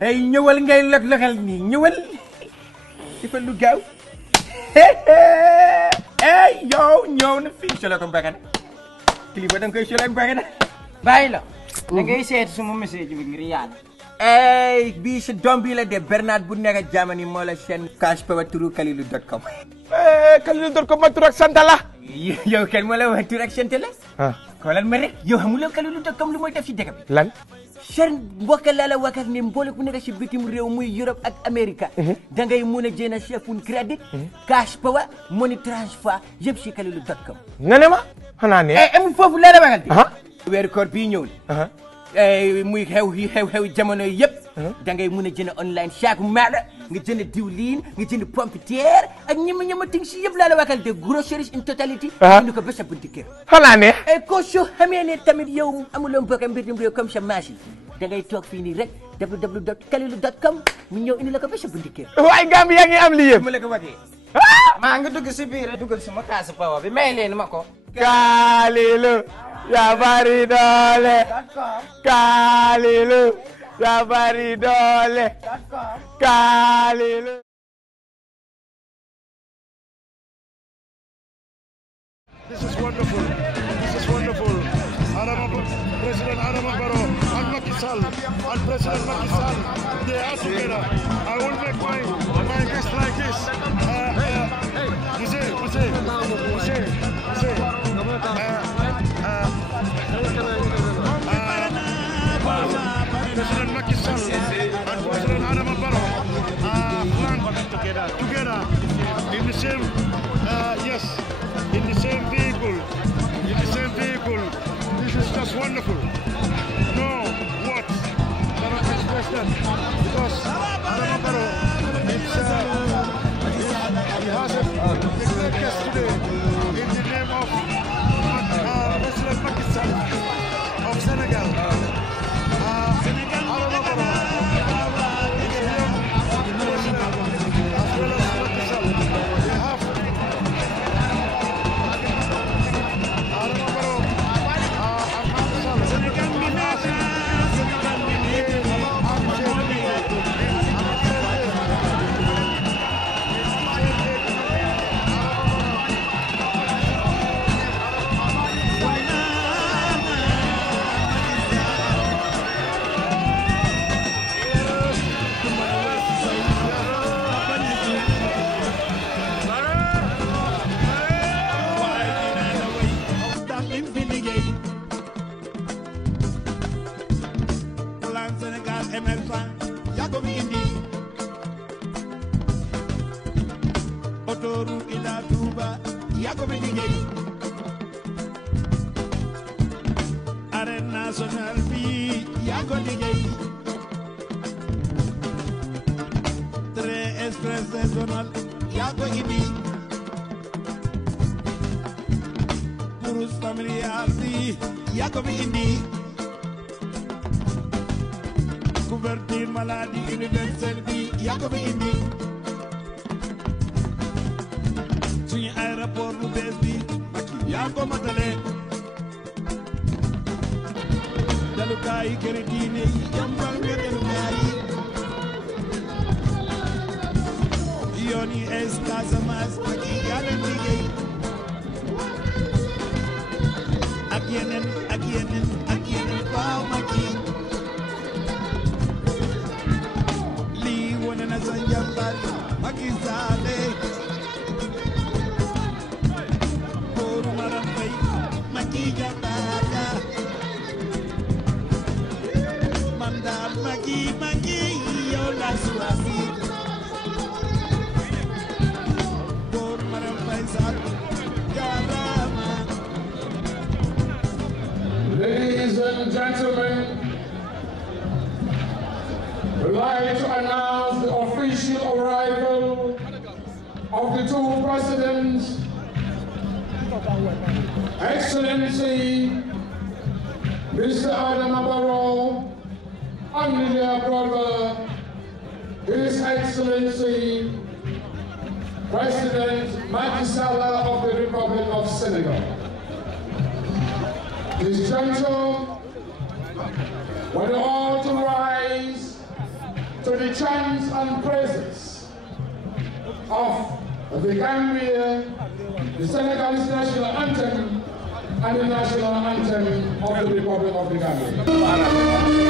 Hey, ñëwal ngay lok-lokal nii ñëwal dafa lu gaaw hey yow ñëw na fii solo ko mbagana kilifa da nga koy solo mbagana bàyyi la da ngay seet suma message bi ngir yàlla hey bii sa doom bi la de Bernard bu nekk Germany moo la seen cash power turu kalilu.com kalilu.com ma tur ak sant la yow kenn moo la wax tur ak sant la xoolal ma rek yow xamuloo kalilu.com lu mooy def si dëkk bi lan seen mbokk laa la wax ak ne mboole ku nekk si bitim réew muy Europe ak America da ngay mun a jënd chefun crédit cash power money transfer yëpp si kalilu.com nga ne ma xanaa ne amul foofu laa la waxal di weeru koor bii ñëw na muy xew jamono yëpp da ngay mun a jënd online chaque maada nga jënd diwlin nga jënd pompiteer ak ñama ting si yëpp laa la waxal de groceries in totality indi ko ba sa bunti kër xanaa ne ko soo xamee ne tamit yow amuloo mbokk mbirum réew comme sa machine da ngay toog fii nii rek www.kalilu.com mu ñëw indi la ko ba sa bunti kër waaye Gambie yaa ngi am li yëpp ma la ko waxee maa nga dugg si biir dugal suma kaas power bi may leen ma ko Kalilu yaa bari doole Kalilu yaa bari doole Kalilu. This is wonderful. This is wonderful. President Adama Barrow and Macky Sall and President Macky Sall, they are together. I will make my list like this. President Macky Sall and President Adama Barrow flying together in the same, yes, in the same vehicle. In the same vehicle. This is just wonderful. No words cannot express that because Adama Barrow he has a great guest today in the name of President Macky Sall of Senegal. Adama Barrow is a young president as well as Macky Sall. They have Adama Barrow and Macky Sall. Arène nationale bi yaa ko liggéey train express régional yaa ko indi bourse familiale bi yaa ko fi indi couverture maladie universelle bi yaa ko fi indi suñu aéroport bu bees bi yaa ko matale dalukaay kër diine yi jàmbal nga dalukaay yoon yi es Casamance ak yi yaa leen liggéey ak yeneen waaw Macky lii wone na sa njàmbaar Macky Sall Kooru Maram Faye Macky jàmbaar Macky yow la suwaasi Kooru Maram Faye Sall jaarama. Ladies and gentlemen, we'd like to announce the official arrival of the two presidents, Excellency Mr. Adama Barrow and their brother, His Excellency President Macky Sall of the Republic of Senegal. This gentle, when all to rise to the chants and praises of the Gambia, the Senegalese national anthem, and the national anthem of the Republic of the Gambia.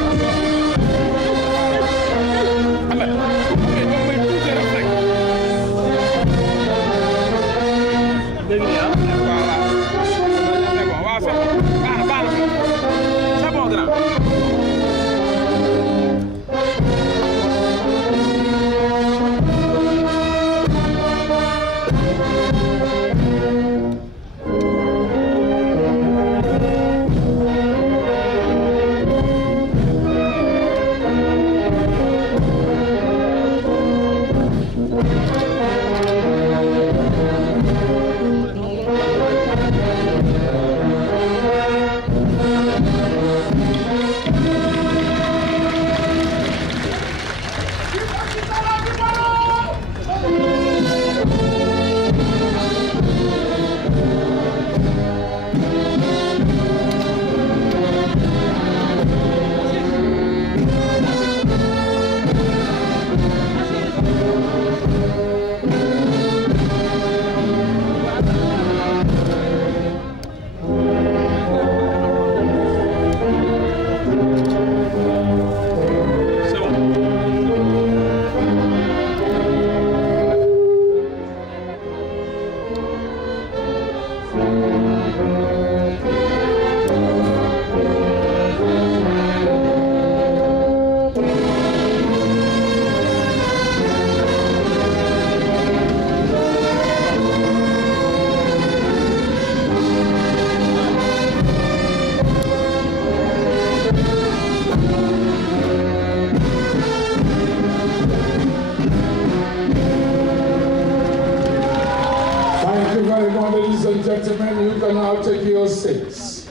Ladies and gentlemen, you can now take your seats.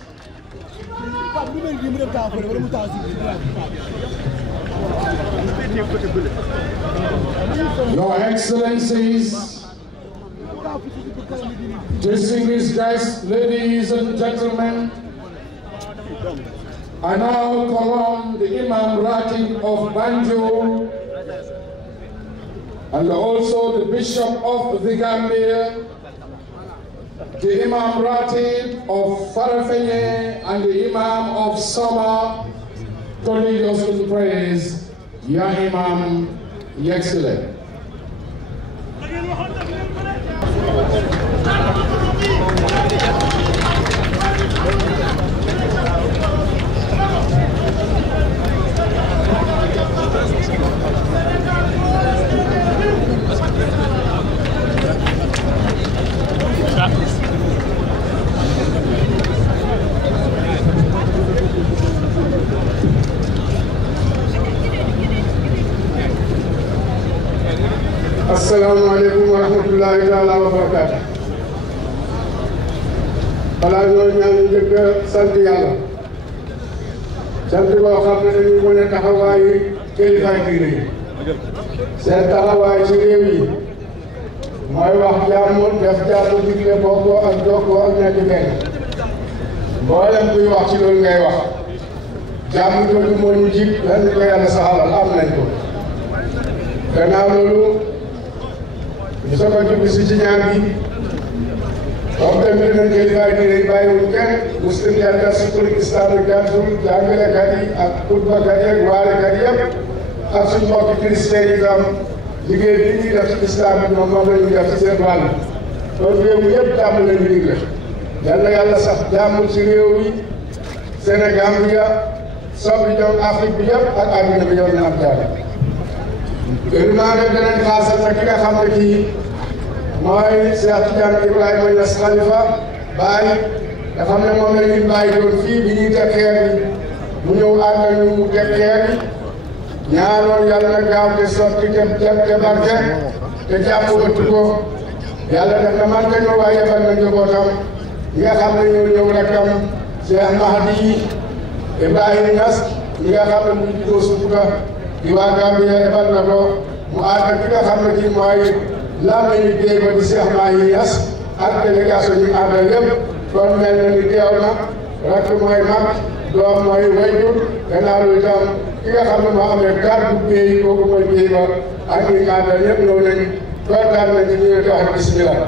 Your Excellencies, distinguished guests, ladies and gentlemen, I now call on the Imam Ratib of Banjul and also the Bishop of the Gambia, the Imam Ratib of Farafenye and the Imam of Sama to lead us in praise. Ya Imam, Ya Excellent. Assalamu alaikum wa rahmatullahi ta'ala wa barakatuh. Balaa ñoo ñaan njëkk a sant yàlla sant boo xam ne dañuy mën a taxawaayu kilifaay diine yi seen taxawaay ci réew yi mooy wax jàmm def jàmm digle bokkoo ak jokkoo ak nekk benn mboolem kuy wax ci loolu ngay wax jàmm jooju moo ñu jig lan ko yàlla saxalal am nañ ko gannaaw loolu ñu soog a jublu si ci ñaan bi comme tamit nañ kilifaay diine yi bàyyiwuñ kenn muslim yàlla sutur islamique council jàngalekat yi ak xutbakat yi ak waalekat yëpp ak suñ mbokki chrétien yi tam liggéey bi ñuy def ci islam bi moom la ñuy def ci seen wàll kon réew mi yëpp jàmm la ñu digle yàlla yàlla sax jàmm ci réew yi Senegambia soppi ñoom Afrique bi yëpp ak àddina bi yow ñu am jàmm. gouvernement bi danañ xaasal nag ki nga xam ne kii mooy Cheikh Tidiane Ibrahima Niass Khalifa Baye nga xam ne moom la ñuy bàyyi doon fii bi ñuy teg xeer bi mu ñëw ànd ak ñu mu teg xeer bi ñaanoon yàlla na gaaw te sotti te barke te jàpp wëttu ko yàlla def na man ñoo waaye yebal na njabootam ñi nga xam ne ñoo ñëw rakkam Cheikh Mahdi Ibrahima Niass ñi nga xam ne mu juddoo Sukuta di waa Gambia yebal na ko mu ànd ak ki nga xam ne kii mooy lama ñu dee ko di Cheikh Mahdi Niass ak délégation ñu àndal yëpp kon mel na ni teew na rakk mooy mag doom mooy wayjur gannaaw lu itam ki nga xam ne moo amee kàddu béy kooku mooy béy ba ak ñi kàddu yëpp ñëw nañ kontaan nañ ci ñu ne wax bismillah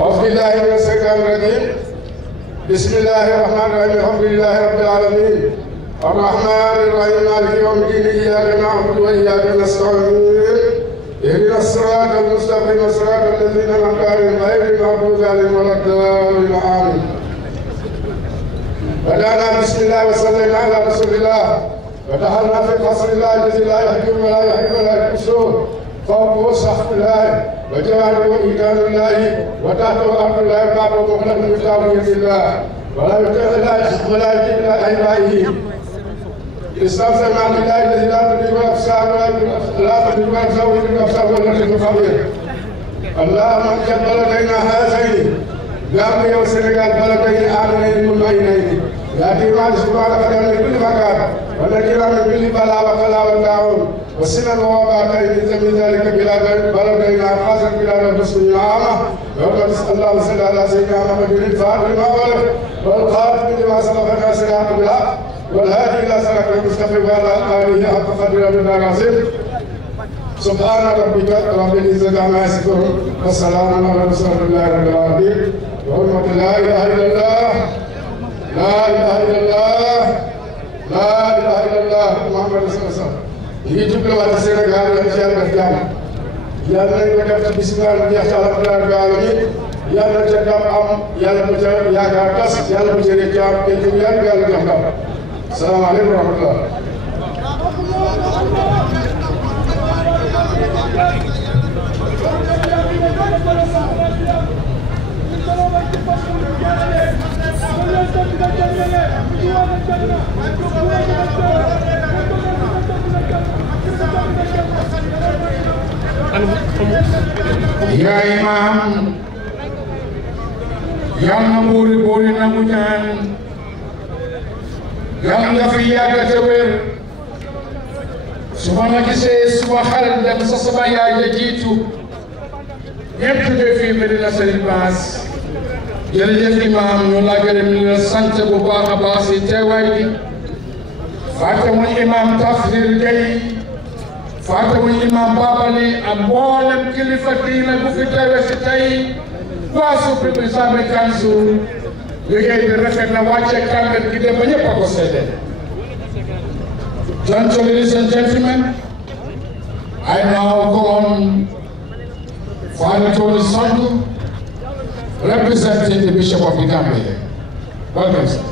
أعوذ بالله من الشيطان الرجيم بسم الله الرحمن الرحيم الحمد لله رب العالمين الرحمن الرحيم مالك يوم الدين إياك نعبد وإياك نستعين اهدنا الصراط المستقيم صراط الذين أنعمت عليهم غير المغضوب عليهم ولا الضالين آمين بدأنا بسم الله وصلينا على رسول الله ودخلنا في قصر الله الذي لا يهجر ولا يحب ولا يكسر فوقه سخط الله وجواهره إيمان الله وتحته أمر الله بابه مخلق مفتاح يد الله ولا يطيع الله ولا يجيب إلى أهوائه استغفر مع الله الذي لا تدرك الأبصار لا تدرك الأبصار ويدرك الأبصار واللطيف الخبير اللهم اجعل بلدينا هذين غامبيا والسنغال بلدين آمنين مطمئنين يأتي مع سبحانه وتعالى من كل مكان ونجينا من كل بلاء وخلاء والداعون وسنا ووباء من ذلك بلدينا خاصة بلاد المسلمين عامة وقد اللهم صل على سيدنا محمد الفاتح لما ولد والخاتم لما سبق الناس الحق بالحق والهادي إلى صراط المستقيم وعلى آله حق قدره من العظيم سبحان ربك رب العزة عما يصفون والسلام على رسول الله رب العالمين وحرمة لا إله إلا الله لا إله إلا الله لا إله إلا الله محمد رسول الله لي جبل ولا سنغال يا شيخ الجام يا نيو داف بسم الله رب العالمين يا نجدام ام يا بجا يا غاس يا بجا جام يا غال جام السلام عليكم ورحمة الله Ya Imam, yang naburi-buri namunyan, yang ngafiya katawer, subhana kise subahal dan sasabaya yajitu, yaitu defi Medina Seribas, jërëjëf Imam ñu la gërëm ñu sant bu baax a baax si teewaay bi, fàttewuñ Imam Tafsir Gueye, fàttewuñ Imam Babali ak mboolem kilifa diina bu fi teewe si tey waa Supreme Islamic Council liggéey bi rafet na wàcce kàmbet gi dem ba ñëpp a ko seede. Ladies and gentlemen, I now call on Fatou Sandu, representing the Bishop of the Gambia. Welcome, sir.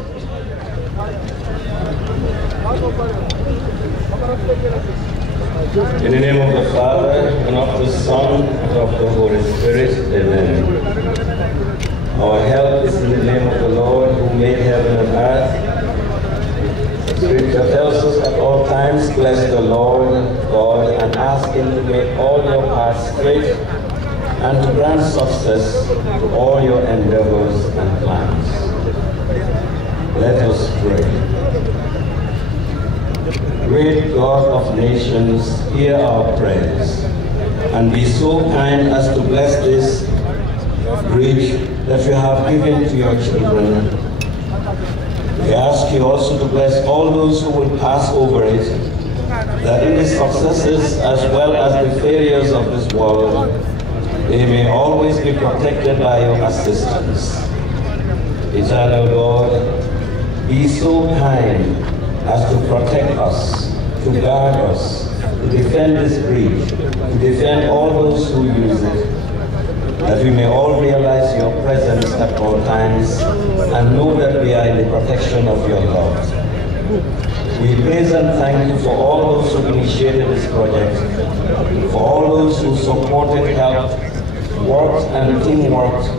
In the name of the Father, and of the Son, and of the Holy Spirit, amen. Our help is in the name of the Lord, who made heaven and earth. Scripture tells us at all times, bless the Lord God, and ask Him to make all your paths straight, and to grant success to all your endeavors and plans. Let us pray. Great God of nations, hear our prayers, and be so kind as to bless this bridge that you have given to your children. We ask you also to bless all those who will pass over it, that in the successes as well as the failures of this world, they may always be protected by your assistance. Eternal God, be so kind as to protect us, to guard us, to defend this bridge, to defend all those who use it, that we may all realize your presence at all times and know that we are in the protection of your love. We praise and thank you for all those who initiated this project, for all those who supported, helped, worked and teamworked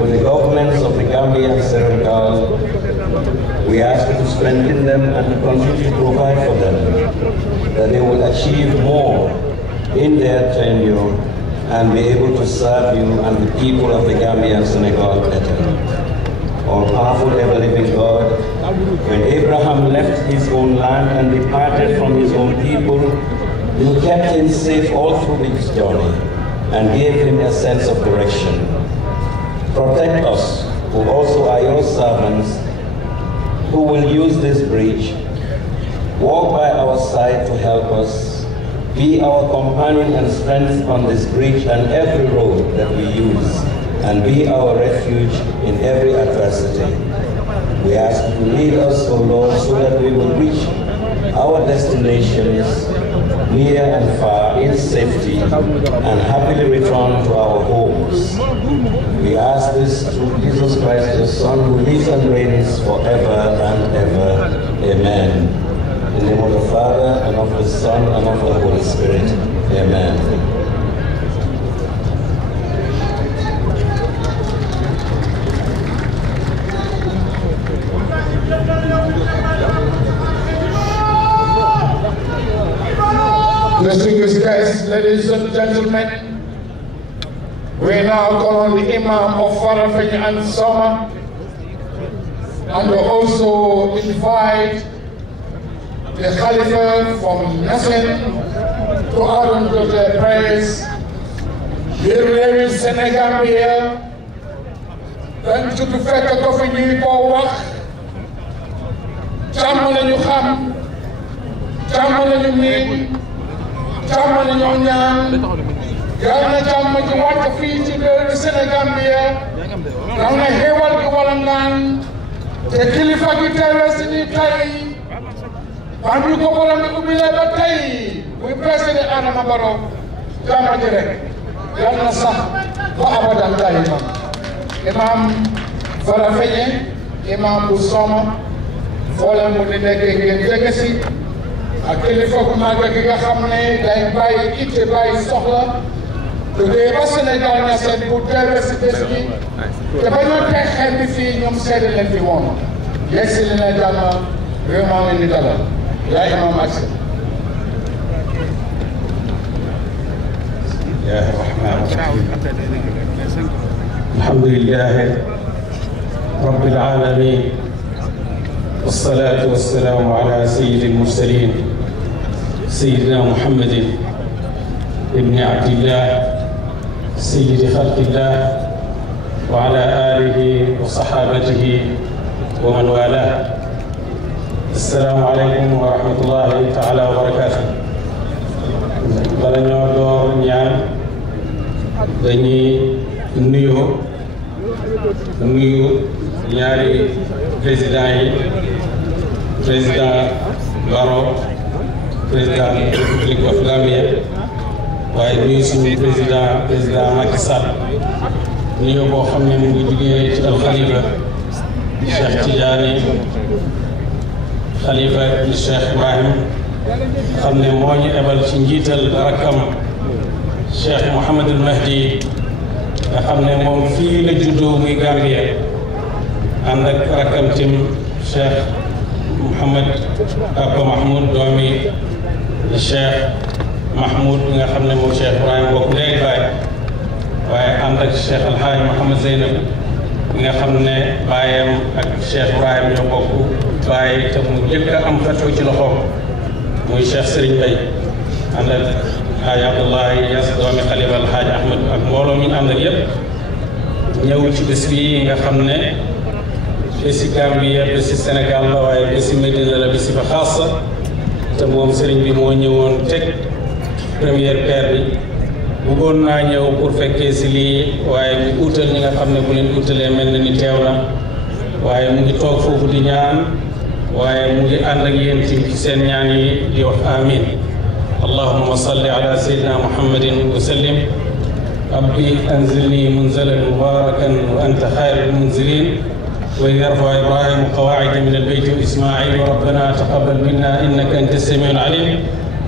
with the governments of the Gambia and Senegal. We ask you to strengthen them and to continue to provide for them, that they will achieve more in their tenure and be able to serve you and the people of the Gambia and Senegal better. All-powerful, ever-living God, when Abraham left his own land and departed from his own people, you kept him safe all through his journey and gave him a sense of direction. Protect us, who also are your servants, who will use this bridge, walk by our side to help us, be our companion and strength on this bridge and every road that we use, and be our refuge in every adversity. We ask you to lead us, O Lord, so that we will reach our destinations near and far in safety and happily return to our homes. We ask this through Jesus Christ, your Son, who lives and reigns forever and ever. Amen. In the name of the Father, and of the Son, and of the Holy Spirit. Amen. Distinguished guests, ladies and gentlemen, we now call on the Imam of Farafeni and Soma, and we also invite the Khalifa from Nasser to add on to the prayers. Here we are in Senegambia, dañ ci du fekk ko fi ñuy ko wax jàmm lañu xam jàmm lañu miin jàmm lañu ñaan yal na jàmm ji wàcc fii ci réewu Senegambia yal na xéewal gi wala ngaan te kilifa gi teewe si ni tey ban ñu ko borom bi ubbile ba tey muy président Adama Barrow jàmm ji rek yal na sax ba abadan daima imam Farafenni imam bu Soma fooleen mu di nekk ngeen jege si ak kilifa bu màgg gi nga xam ne day bàyyi itte bàyyi soxla jógee ba Sénégal na seen bu teewe si bés bi te ba ñoo teg xel bi fii ñoom seede leen fi woon yegg si li na jàmm réew maa leen di dalal yaa imam ak يا الرحمن الرحيم الحمد لله رب العالمين والصلاة والسلام على سيد المرسلين سيدنا محمد ابن عبد الله سيد خلق الله وعلى آله وصحابته ومن والاه. السلام عليكم ورحمة الله تعالى وبركاته. bala ñoo door ñaan dañuy nuyu ñaari président yi président Barrow président République of Gambia waaye nuyu suñu président Macky Sall nuyu boo xam ne mu ngi jugee ci al Khalifa Cheikh Tidiane Khalifa Cheikh Ibrahim xam ne moo ñu ebal ci njiital rakkam Cheikh Mouhamadul Mahdi nga xam ne moom fii la juddoo muy Gambia ànd ak rakkam tim Cheikh Mouhamad Papa Mahmoud doomi Cheikh Mahmoud bi nga xam ne moom Cheikh Ibrahim bokk léegi baay waaye ànd ak Cheikh Alhaaj Mouhamad Zeynab bi nga xam ne baayam ak Cheikh Ibrahim ñoo bokk baay te mu jëkk a am Fatou ci loxoom muy Cheikh Serigne Bay ànd ak Haaj Abdullahi Yas doomi Xalifa Alhaaj Ahmed ak mbooloo mi ànd ak yëpp ñëw ci bés bi nga xam ne bési Gambia bési Sénégal la waaye bési Medina la bési ba xaasa te moom Serigne bi moo ñëwoon teg première pierre bi bëggoon naa ñëw pour fekkee si lii waaye mu utal ñi nga xam ne bu leen utalee mel na ni teew la waaye mu ngi toog foofu di ñaan waaye mu ngi ànd ak yéen ci seen ñaan yi di wax amin allahumma salli ala sayyidina muhammadin wa sallim rabbi anzilni munzalan mubarakan wa anta khairul munzilin wa yarfa ibrahim qawa'ida min albayt wa isma'il rabbana taqabbal minna innaka antas samiul alim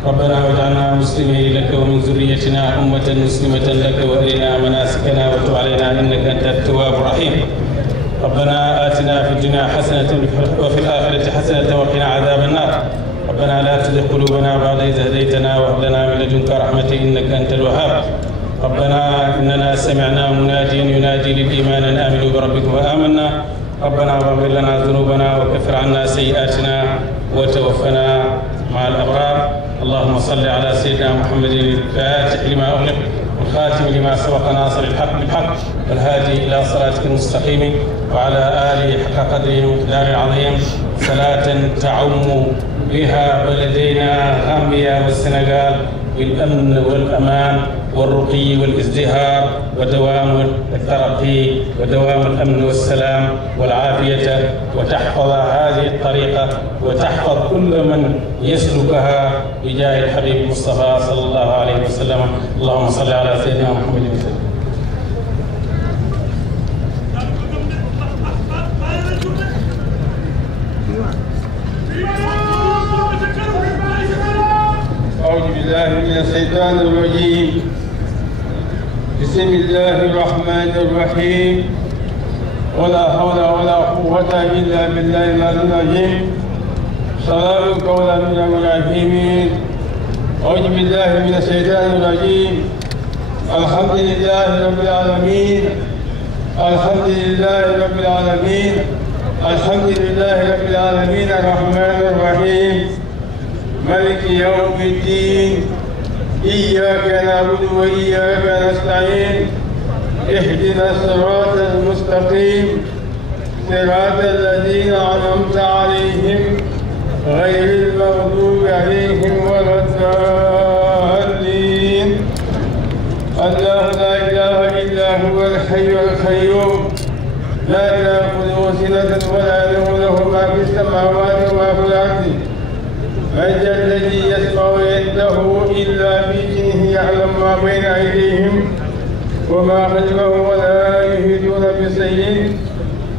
ربنا واجعلنا مسلمين لك ومن ذريتنا أمة مسلمة لك وأرنا مناسكنا وتب علينا إنك أنت التواب الرحيم ربنا آتنا في الدنيا حسنة وفي الآخرة حسنة وقنا عذاب النار ربنا لا تزغ قلوبنا بعد إذ هديتنا وهب لنا من لدنك رحمة إنك أنت الوهاب ربنا إننا سمعنا مناديا ينادي للإيمان أن آمنوا بربكم فآمنا ربنا واغفر لنا ذنوبنا وكفر عنا سيئاتنا وتوفنا مع الأبرار اللهم صل على سيدنا محمد الفاتح لما أغلق والخاتم لما سبق ناصر الحق بالحق والهادي إلى صراطك المستقيم وعلى آله حق قدره ومقداره العظيم صلاة تعم بها بلدينا غامبيا والسنغال بالأمن والأمان والرقي والازدهار ودوام الترقي ودوام الأمن والسلام والعافية، وتحفظ هذه الطريقة وتحفظ كل من يسلكها بجاه الحبيب المصطفى صلى الله عليه وسلم. اللهم صل على سيدنا محمد وسلم. أعوذ بالله من الشيطان الرجيم. بسم الله الرحمن الرحيم. ولا حول ولا قوة إلا بالله العلي العظيم. سلام قولا من رب العالمين. أعوذ بالله من الشيطان الرجيم. الحمد لله رب العالمين. الحمد لله رب العالمين. الحمد لله رب العالمين الرحمن الرحيم مالك يوم الدين. إياك نعبد وإياك نستعين. اهدنا الصراط المستقيم صراط الذين أنعمت عليهم غير المغضوب عليهم ولا الضالين. الله لا إله إلا هو الحي القيوم لا تأخذه سنة ولا نوم له ما في السماوات وما في الأرض. من ذا الذي يشفع عنده إلا بإذنه يعلم ما بين أيديهم وما خلفهم ولا يحيطون بشيء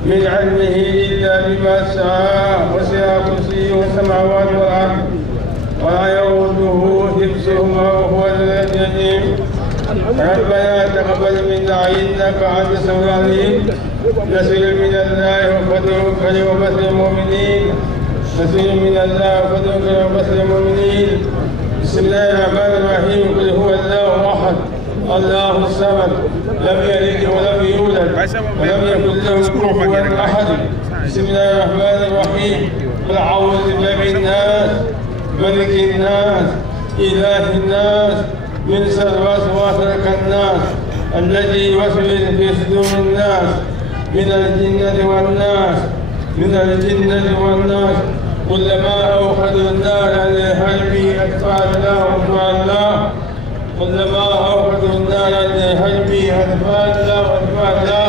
من علمه إلا بما شاء وسع كرسيه السماوات والأرض ولا يؤوده حفظهما وهو العلي العظيم. ربنا تقبل منا إنك أنت السميع العليم. نسأل من الله وفتوكل وبشر المؤمنين. نسأل من الله وفتوكل وبشر المؤمنين. بسم الله الرحمن الرحيم. قل هو الله أحد الله الصمد لم يلد ولم يولد ولم يكن له كفوا أحد. بسم الله الرحمن الرحيم. قل أعوذ برب الناس ملك الناس إله الناس من شر وسواس الناس الذي يوسوس في صدور الناس من الجنة والناس من الجنة والناس. كلما أوقدوا النار للحرب أطفأناها. كلما أوقدوا النار للحرب أطفأناها.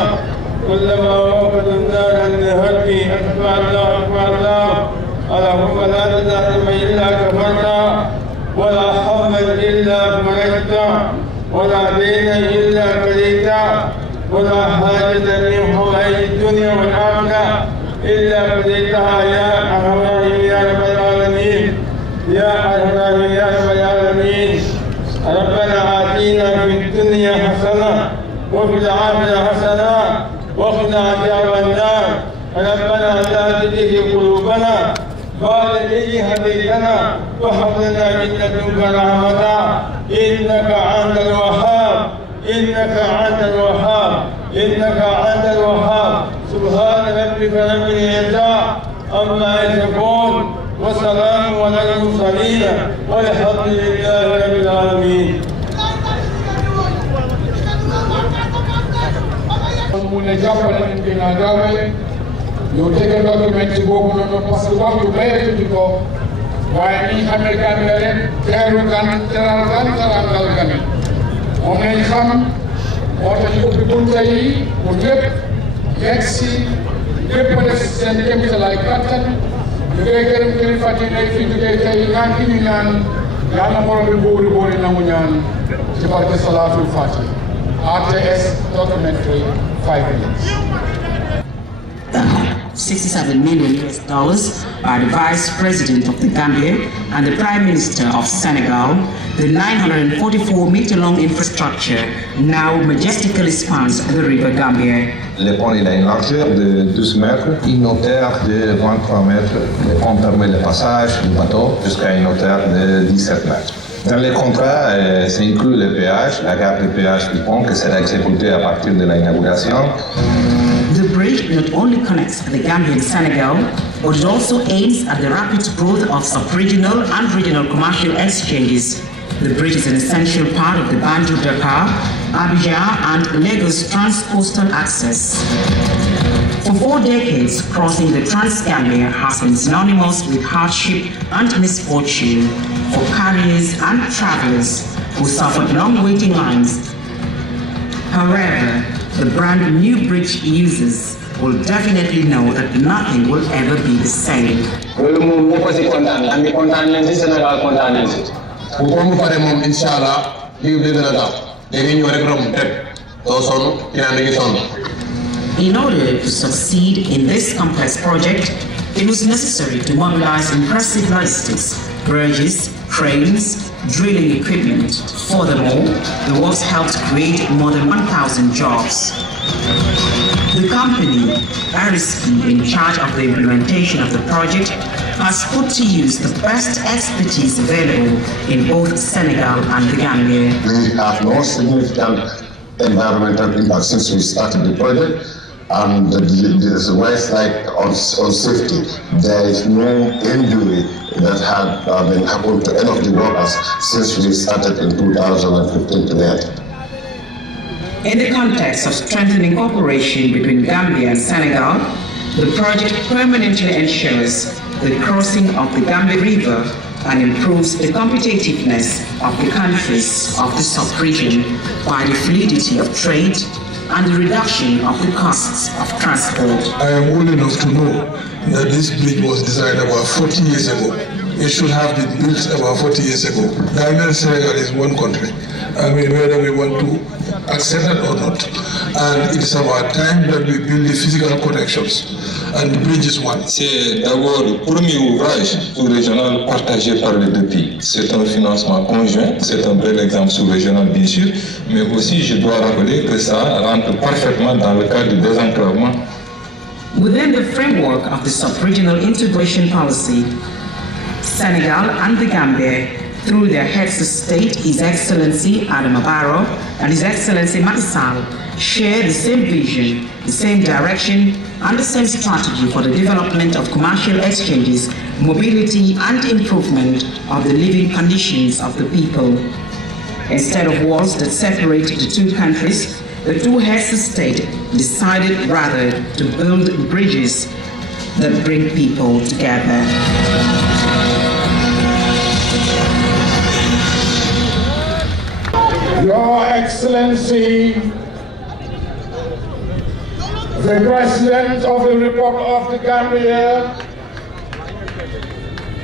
كلما أوقدوا النار للحرب أطفأناها. اللهم لا تدعهم إلا كفرنا ولا حولا إلا فرجتا ولا دينا إلا قضيتا ولا حاجة من حوائج الدنيا والآخرة إلا قضيتها يا أرحم الراحمين يا رب العالمين. يا أرحم الراحمين يا رب العالمين. ربنا آتنا في الدنيا حسنة وفي الآخرة حسنة وقنا عذاب النار. ربنا لا تزغ قلوبنا بعد إذ هديتنا وهب لنا من لدنك رحمة إنك أنت الوهاب. إنك أنت الوهاب. إنك أنت الوهاب. سبحان ربك رب العزة عما يصفون وسلام على المرسلين والحمد لله رب العالمين. mu ne jàppale nañ ko naa gaawee yow tege document boobu noonu parce que wax yu bëri ko waaye ni xamee Gambia rek teeru gan teral gan terangal gan moom lañ xam moo tax ñu ubbi bunta yi pour lépp yegg si lépp def seen kéemtalaay kattan ñu koy gërëm kilifa diine fi jógee tey ñaan gi ñu ñaan yàlla borom bi boori boori nangu ñaan ci barke Salaatul Fatiha. RTS documentary 5 minutes. $67 million by the Vice President of the Gambia and the Prime Minister of Senegal, the 944-meter-long infrastructure now majestically spans the river Gambia. Le pont il a une largeur de 12 mètres, une hauteur de 23 mètres. Le pont permet le passage du bateau jusqu'à une hauteur de 17 mètres. Dans les contrats, c'est inclus le péage, la garde de péage du pont qui sera exécutée à partir de l'inauguration. The bridge not only connects the Gambia and Senegal, but it also aims at the rapid growth of sub-regional and regional commercial exchanges. The bridge is an essential part of the Banjul-Dakar, Abidjan and Lagos trans-coastal access. For 4 decades, crossing the Trans-Gambia has been synonymous with hardship and misfortune for carriers and travelers who suffered long waiting lines. However, the brand new bridge users will definitely know that nothing will ever be the same. In order to succeed in this complex project, it was necessary to mobilize impressive logistics, bridges, cranes, drilling equipment. Furthermore, the works helped create more than 1,000 jobs. The company, Ariski, in charge of the implementation of the project, has put to use the best expertise available in both Senegal and the Gambia. We have no significant environmental impact since we started the project, and the waste on safety. There is no injury that had happened to any of the workers since we started in 2015 to date. In the context of strengthening cooperation between Gambia and Senegal, the project permanently ensures the crossing of the Gambia River and improves the competitiveness of the countries of the sub-region by the fluidity of trade and the reduction of the costs of transport. I am old enough to know that this bridge was designed about 40 years ago. It should have been built about 40 years ago. Gambia and Senegal is one country. I mean, whether we want to accept it or not. And it is about time that we build the physical connections. And the bridge is one. C'est d'abord le premier ouvrage sous-régional partagé par les deux pays. C'est un financement conjoint, c'est un bel exemple sous-régional bien sûr, mais aussi je dois rappeler que ça rentre parfaitement dans le cadre du désenclavement. Within the framework of the sub-regional integration policy, Senegal and the Gambia, through their heads of state, His Excellency Adama Barrow and His Excellency Macky Sall, share the same vision, the same direction, and the same strategy for the development of commercial exchanges, mobility, and improvement of the living conditions of the people. Instead of walls that separate the two countries, the two heads of state decided rather to build bridges that bring people together. Your Excellency, the President of the Republic of the Gambia,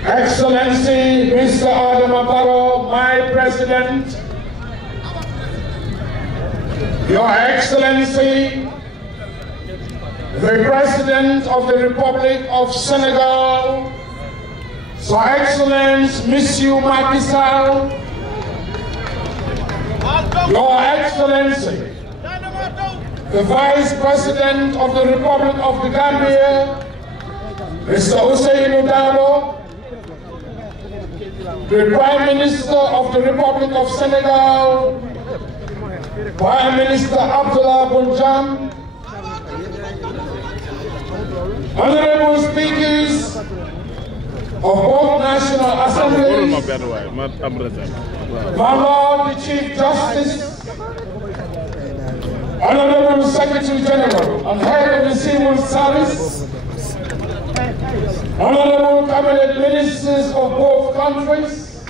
Excellency Mr. Adama Barrow, my President, Your Excellency, the President of the Republic of Senegal, Sir Excellence Monsieur Macky Sall, Your Excellency, the Vice President of the Republic of the Gambia, Mr. Ousainou Darboe, the Prime Minister of the Republic of Senegal, Prime Minister Abdullah Bounjam, Honorable Speakers of both National Assemblies, my Lord the Chief Justice, Honorable Secretary General and Head of the Civil Service, Honorable Cabinet Ministers of both countries,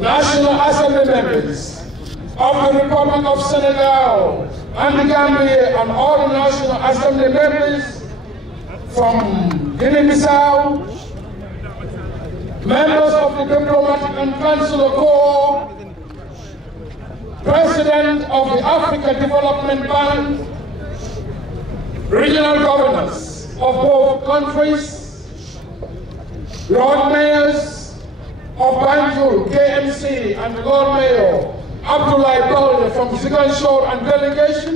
National Assembly members of the Republic of Senegal and the Gambia, and all the National Assembly members from Guinea-Bissau, members of the Diplomatic and Consular Corps, President of the Africa Development Bank, regional governors of both countries, Lord Mayors of Banjul, KMC, and Lord Mayor Abdoulaye Balde from Ziguinchor and delegation,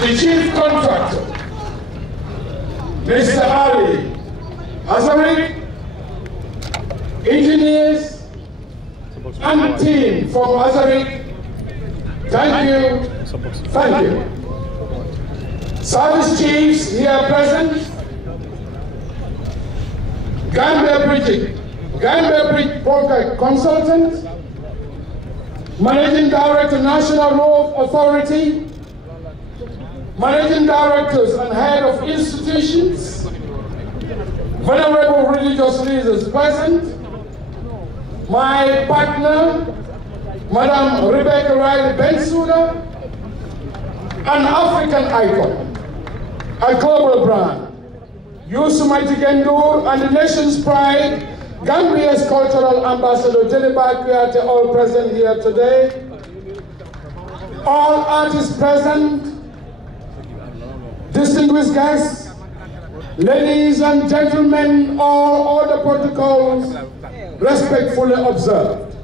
the Chief Contractor, Mr. Ali Azarik, engineers and team from Azarik, thank you. Service chiefs here present, Gambia Bridge Project Consultant, Managing Director, National Road Authority, managing directors and head of institutions, venerable religious leaders present, my partner, Madam Rebecca Riley Bensouda, an African icon, a global brand, Yusuf Matigendur, and the nation's pride, Gambia's cultural ambassador, Jeliba Kuyate, all present here today. All artists present, distinguished guests, ladies and gentlemen, all the protocols respectfully observed.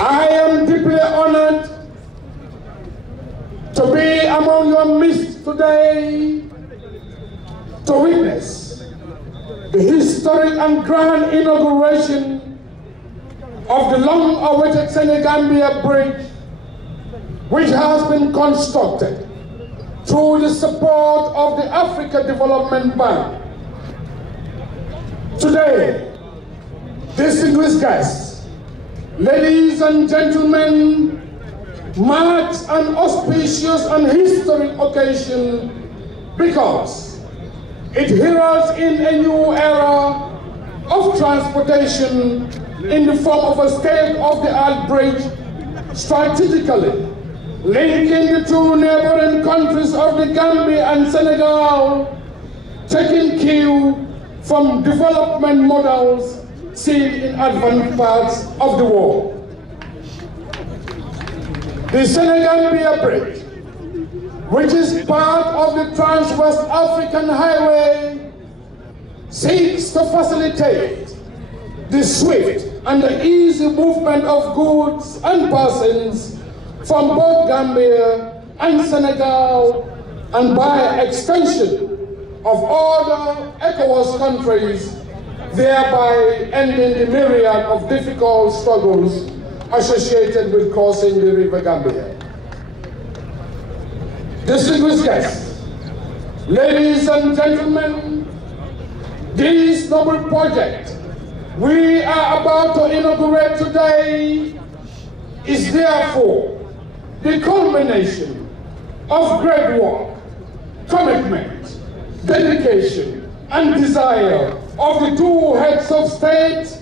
I am deeply honored to be among your midst today to witness the historic and grand inauguration of the long-awaited Senegambia Bridge, which has been constructed through the support of the Africa Development Bank. Today, distinguished guests, ladies and gentlemen, marks an auspicious and historic occasion because it heralds in a new era of transportation in the form of a state-of-the-art bridge strategically linking the two neighboring countries of the Gambia and Senegal, taking cue from development models seen in advanced parts of the world. The Senegambia Bridge, which is part of the Trans-West African Highway, seeks to facilitate the swift and the easy movement of goods and persons from both Gambia and Senegal, and by extension of other ECOWAS countries, thereby ending the myriad of difficult struggles associated with crossing the River Gambia. Distinguished guests, ladies and gentlemen, this noble project we are about to inaugurate today is therefore the culmination of great work, commitment, dedication, and desire of the two heads of state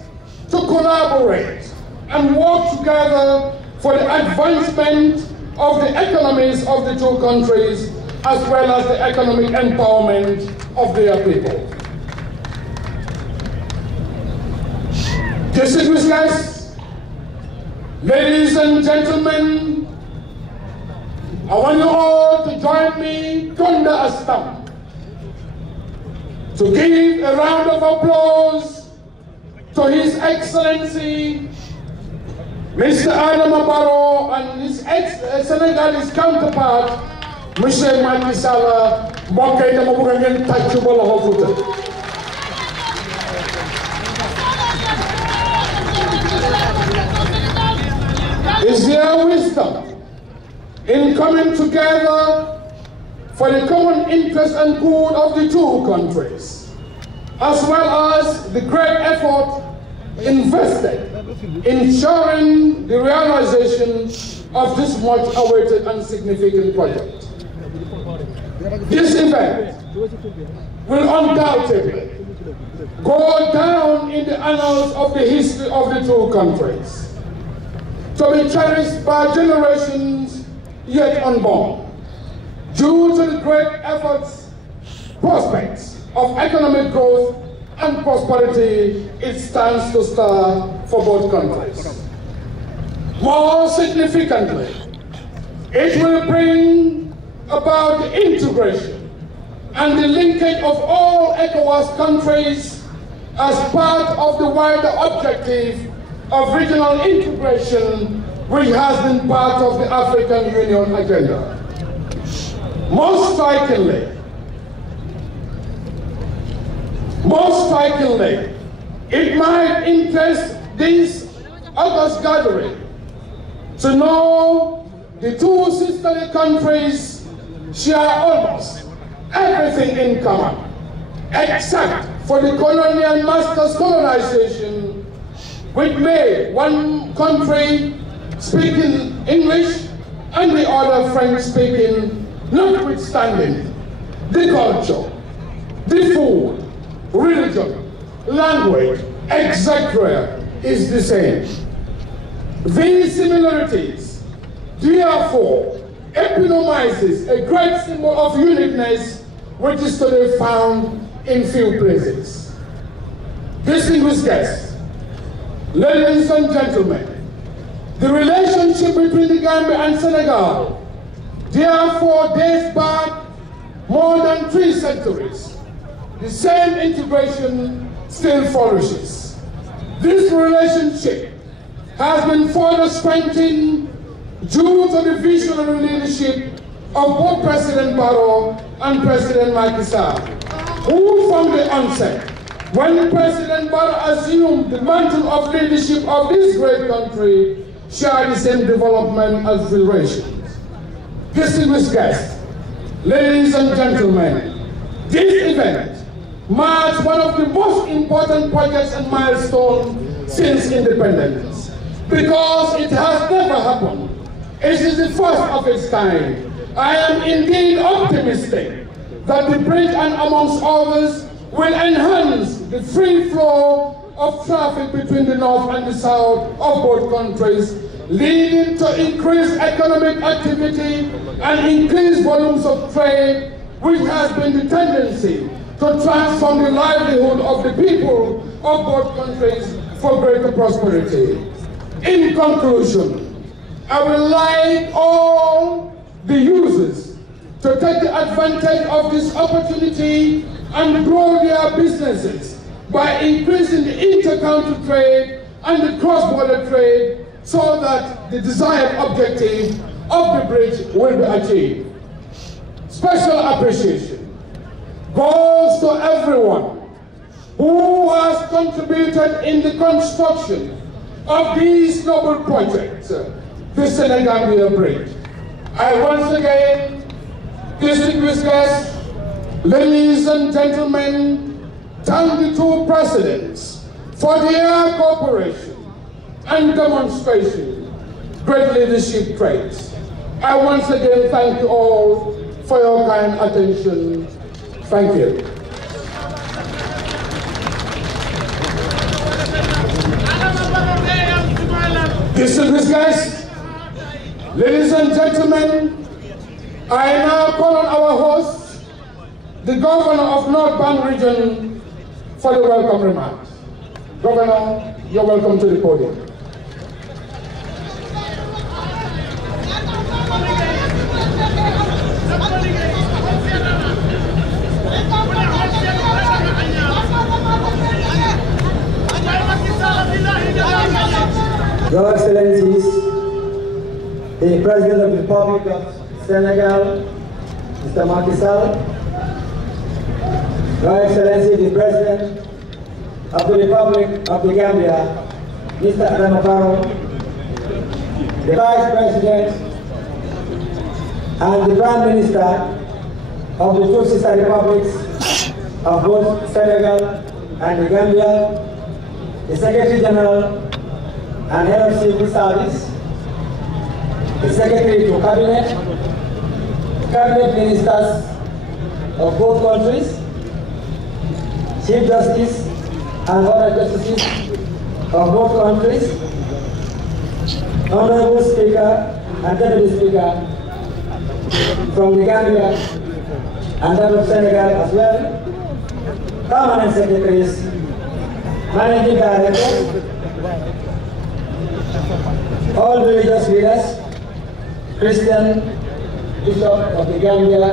to collaborate and work together for the advancement of the economies of the two countries as well as the economic empowerment of their people. Distinguished guests, ladies and gentlemen, I want you all to join me under a stamp to give a round of applause to His Excellency Mr. Adama Barrow and his Senegalese counterpart, Mr. Macky Sall. Mbokk yi dama bëgg ngeen tàccu ba loxo Fuuta. Is there wisdom in coming together for the common interest and good of the two countries, as well as the great effort invested in ensuring the realization of this much awaited and significant project? This event will undoubtedly go down in the annals of the history of the two countries, to be cherished by generations yet unborn, due to the great efforts, prospects of economic growth and prosperity it stands to star for both countries. More significantly, it will bring about the integration and the linkage of all ECOWAS countries as part of the wider objective of regional integration, which has been part of the African Union agenda. Most strikingly, it might interest this August gathering to know the two sisterly countries share almost everything in common, except for the colonial masters' colonization, which made one country speaking English and the other French-speaking, notwithstanding, the culture, the food, religion, language, etc. is the same. These similarities, therefore, epitomizes a great symbol of uniqueness which is to be found in few places. Distinguished guests, ladies and gentlemen, the relationship between the Gambia and Senegal therefore dates back more than 3 centuries. The same integration still flourishes. This relationship has been further strengthened due to the visionary leadership of both President Barrow and President Macky Sall, who from the onset, when President Barrow assumed the mantle of leadership of this great country, shared the same development aspirations. Distinguished guests, ladies and gentlemen, this event marks one of the most important projects and milestones since independence, because it has never happened. It is the first of its kind. I am indeed optimistic that the bridge and amongst others will enhance the free flow of traffic between the north and the south of both countries, leading to increased economic activity and increased volumes of trade, which has been the tendency to transform the livelihood of the people of both countries for greater prosperity. In conclusion, I would like all the users to take the advantage of this opportunity and grow their businesses by increasing the inter-county trade and the cross-border trade so that the desired objective of the bridge will be achieved. Special appreciation goes to everyone who has contributed in the construction of these noble projects, the Senegambia Bridge. I once again, distinguished guests, ladies and gentlemen, thank the 2 presidents for their cooperation and demonstration, great leadership traits. I once again thank you all for your kind attention. Thank you. Distinguished guests, ladies and gentlemen, I now call on our host, the Governor of North Bank Region, for the welcome remarks. Governor, you're welcome to the podium. Your Excellencies, the President of the Republic of Senegal, Mr. Macky Sall, Your Excellency, the President of the Republic of the Gambia, Mr. Adama Barrow, the Vice President and the Prime Minister of the 2 sister republics of both Senegal and the Gambia, the Secretary General and Head of Civil Service, the Secretary to Cabinet Ministers of both countries, Chief Justice and other justices of both countries, Honorable Speaker and Deputy Speaker from the Gambia and that of Senegal as well, Permanent Secretaries, Managing Directors, all religious leaders, Christian, Bishop of the Gambia,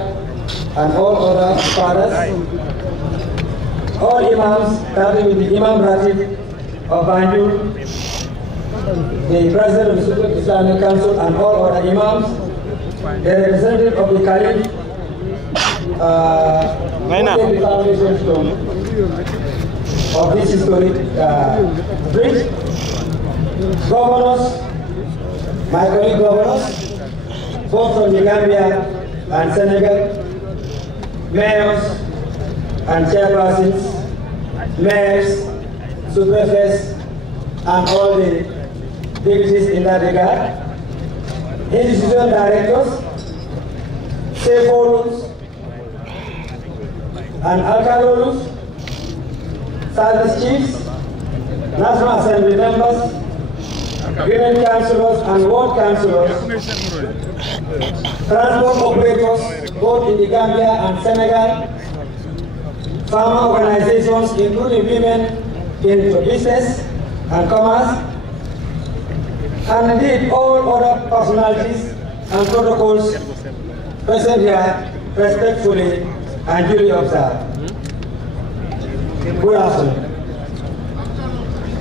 and all other fathers, all Imams, starting with the Imam Ratib of Banjul, the President of the Supreme Islamic Council, and all other Imams, the representative of the Caliph, the foundation stone of this historic bridge, governors, my colleague governors, both from the Gambia and Senegal, mayors and chairpersons, mayors, subprefects, and all the deputies in that regard, institutional directors, stakeholders, and alcaldes, service chiefs, National Assembly members, women councillors and ward councillors, transport operators both in the Gambia and Senegal, farmer organizations including women in business and commerce, and indeed all other personalities and protocols present here respectfully and duly observed. Good afternoon.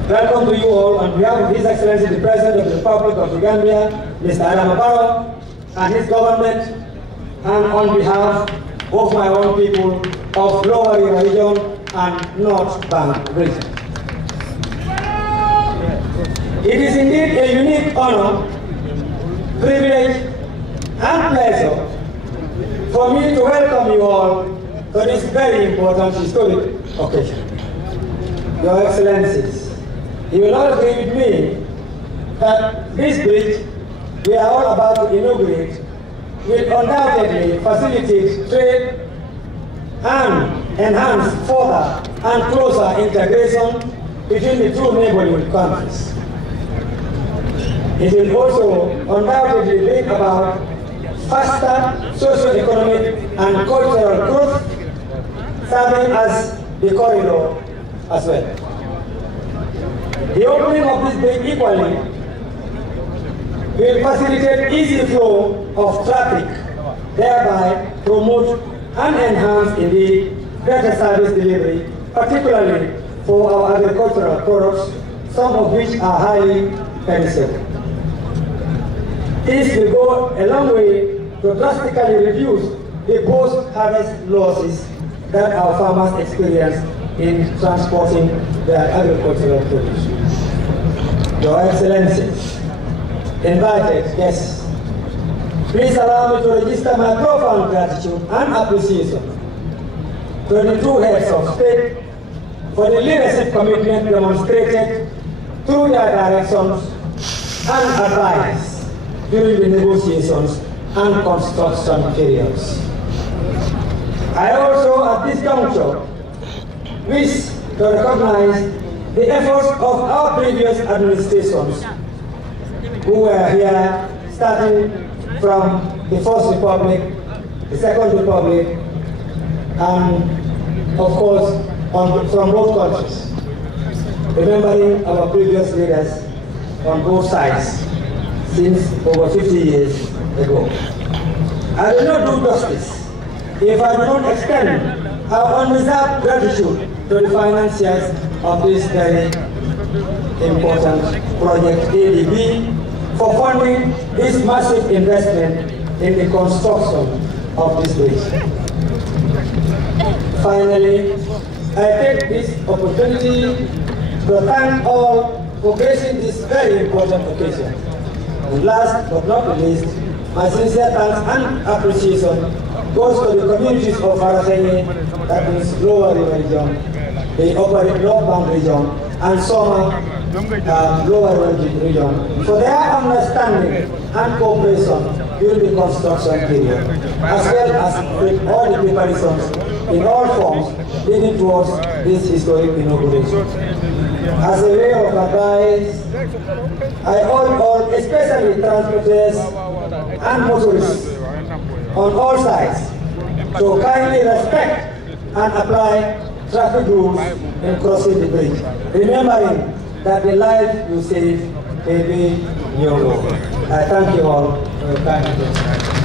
Welcome to you all on behalf of His Excellency the President of the Republic of the Gambia, Mr. Adama Barrow, and his government, and on behalf of my own people of Lower River Region and North Bank Region. It is indeed a unique honor, privilege, and pleasure for me to welcome you all to this very important historic occasion. Your Excellencies, you will all agree with me that this bridge we are all about to inaugurate will undoubtedly facilitate trade and enhance further and closer integration between the two neighboring countries. It will also undoubtedly bring about faster socio-economic and cultural growth, serving as the corridor as well. The opening of this bridge equally will facilitate easy flow of traffic, thereby promote and enhance indeed better service delivery, particularly for our agricultural products, some of which are highly perishable. This will go a long way to drastically reduce the post-harvest losses that our farmers experience in transporting their agricultural produce. Your Excellencies, invited guests, please allow me to register my profound gratitude and appreciation to the two heads of state for the leadership commitment demonstrated through their directions and advice during the negotiations and construction periods. I also, at this juncture, wish to recognize the efforts of our previous administrations who were here starting from the First Republic, the Second Republic, and of course from both countries, remembering our previous leaders on both sides since over 50 years ago. I will not do justice if I do not extend our unreserved gratitude to the financiers of this very important project ADB for funding this massive investment in the construction of this bridge. Finally, I take this opportunity to thank all for gracing this very important occasion. And last but not least, my sincere thanks and appreciation goes to the communities of Arafenye, that means Lower River Region, the Upper North Bank Region, and Soma, Lower River Region, for their understanding and cooperation during the construction period, as well as with all the preparations in all forms leading towards this historic inauguration. As a way of advice, I urge all, especially transporters and motorists on all sides, to kindly respect and apply traffic rules in crossing the bridge, remembering that the life you save may be your own. I thank you all for your kind attention.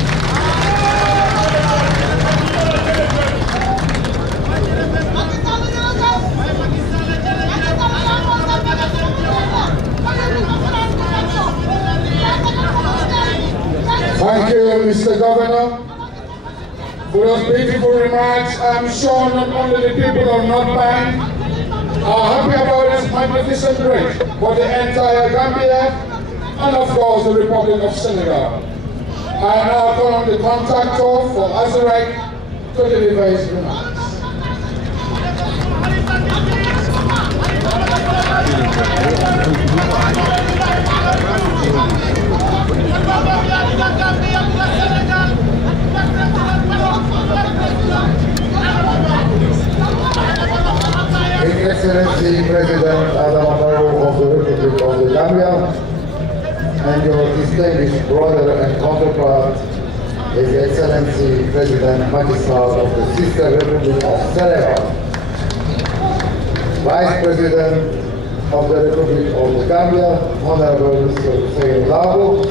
Thank you, Mr. Governor, for those beautiful remarks. I'm sure not only the people of North Bank are happy about this magnificent bridge, but the entire Gambia and of course the Republic of Senegal. I now call on the contractor for Azurek to deliver his remarks. Adama Barrow of the Republic of the Gambia, and your distinguished brother and counterpart, His Excellency President Magistrat of the Sister Republic of Senegal, Vice President of the Republic of the Gambia, Honorable Mr. Senegambia,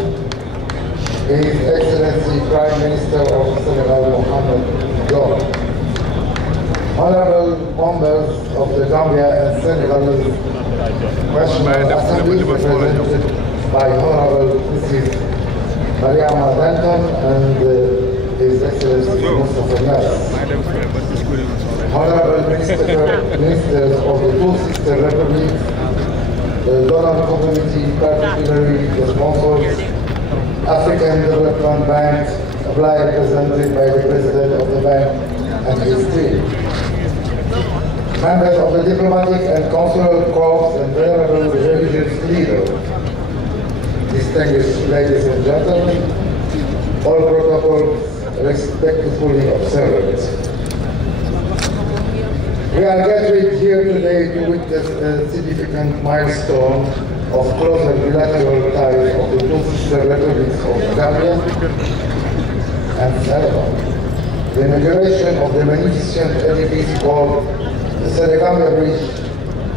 His Excellency Prime Minister of Senegal, Mohamed John, Honorable members of the Gambia and Senegal National Assembly, represented by Honorable Mrs. Mariama Danton and His Excellency Mustafa Niasse, Honorable Ministers of the two sister republics, the donor community, particularly the sponsors, African Development Bank, ably represented by the President of the bank and his team, members of the diplomatic and consular corps and venerable religious leaders, distinguished ladies and gentlemen, all protocols respectfully observed. We are gathered here today to witness a significant milestone of closer bilateral ties of the two sister republics of Gambia and Senegal. The inauguration of the magnificent edifice called the Senegambia Bridge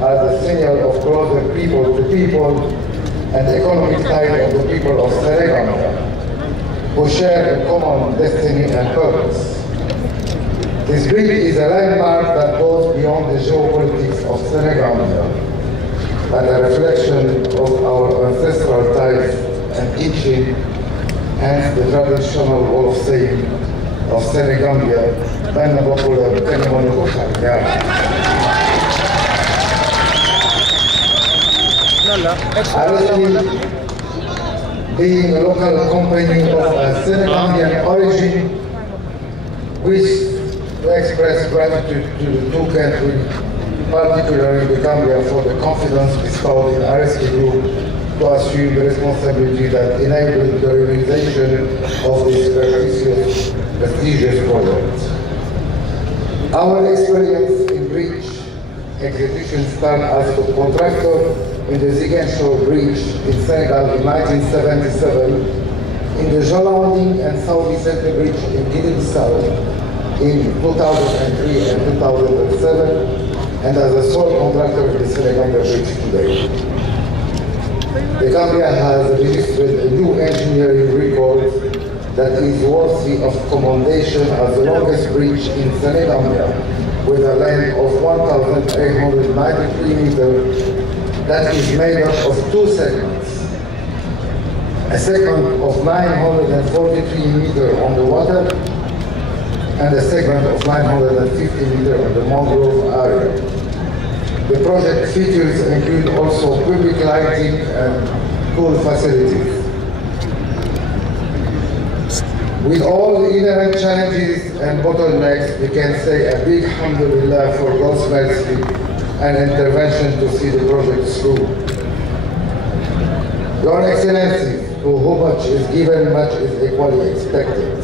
as a signal of closer people to people and economic ties of the people of Senegambia, who share a common destiny and purpose. This bridge is a landmark that goes beyond the geopolitics of Senegambia, but a reflection of our ancestral ties and teaching, hence the traditional wall of saying of Senegambia, Benabokula, Benamonukokanya. Being a local company of Senegambian origin, which express gratitude to the two countries, particularly the Gambia, for the confidence bestowed in RSK Group to assume the responsibility that enabled the realization of this prestigious project. Our experience in bridge execution started as a contractor in the Ziguinchor Bridge in Senegal in 1977, in the Jolandi and South Vicente Bridge in Guinea-Bissau in 2003 and 2007, and as a sole contractor in the Senegambia Bridge today. The Gambia has registered a new engineering record that is worthy of commendation as the longest bridge in Senegambia, with a length of 1,893 meters that is made up of two segments. A segment of 943 meters on the water and a segment of 950 meters on the mangrove area. The project features include also public lighting and pool facilities. With all the inherent challenges and bottlenecks, we can say a big alhamdulillah for God's mercy and intervention to see the project through. Your Excellency, to whom much is given, much is equally expected.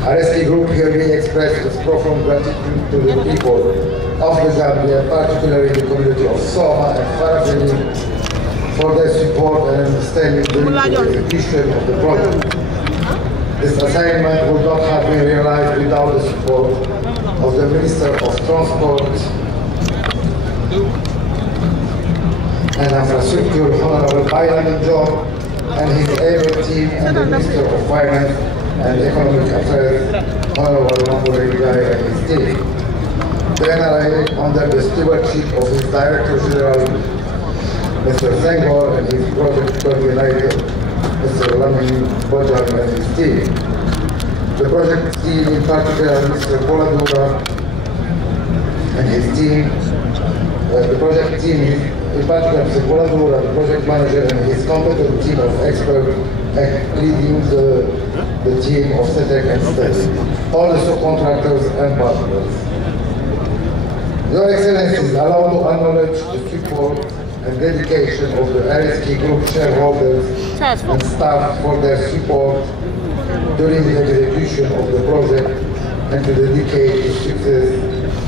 RSK Group hereby expresses its profound gratitude to the people of the Gambia, particularly the community of Soma and Farafeni, for their support and understanding during the execution of the project. This assignment would not have been realized without the support of the Minister of Transport and Infrastructure, Honorable Island John, and his able team, and the Minister of Finance and Economic Affairs, Honorable Mambore Jai and his team. The NRA, under the stewardship of his Director General, Mr. Senghor, and his project coordinator, Mr. Lamin Bojan and his team. The project team, in particular, Mr. Boladura and his team, the project team, in particular, Mr. Boladura, the project manager, and his competent team of experts, leading the team of SETEC and STED, all the subcontractors and partners. Your Excellencies, allow to acknowledge the support and dedication of the RSK Group shareholders and staff for their support during the execution of the project, and to dedicate the success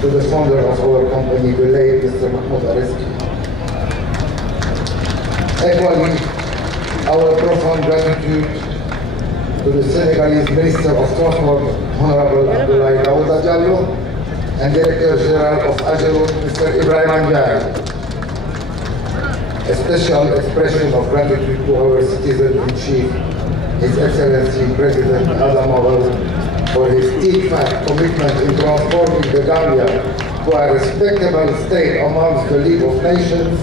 to the founder of our company, the late Mr. Mahmoud Areski. Equally, our profound gratitude to the Senegalese Minister of Transport, Honorable Abdoulaye Daouda Diallo, and Director General of Ageroute, Mr. Ibrahim Ndiaye. A special expression of gratitude to our citizen-in-chief, His Excellency President Adam Awal, for his steadfast commitment in transforming the Gambia to a respectable state amongst the League of Nations.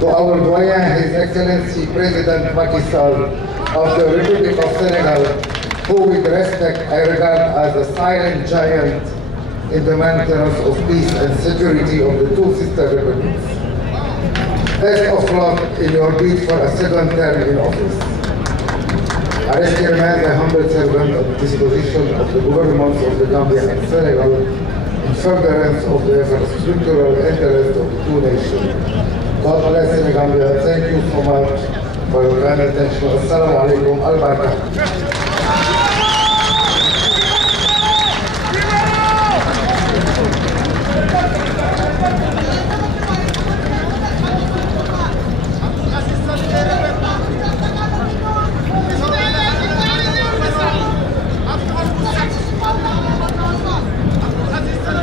To our doyen, His Excellency President Macky Sall of the Republic of Senegal, who with respect I regard as a silent giant in the maintenance of peace and security of the two sister republics. Best of luck in your bid for a second term in office. Areski remains a humble servant at the disposition of the governments of the Gambia and Senegal in furtherance of the infrastructural interests of the two nations. God bless Senegambia. Thank you so much for your kind attention. Assalamu alaikum. Al-Barakah.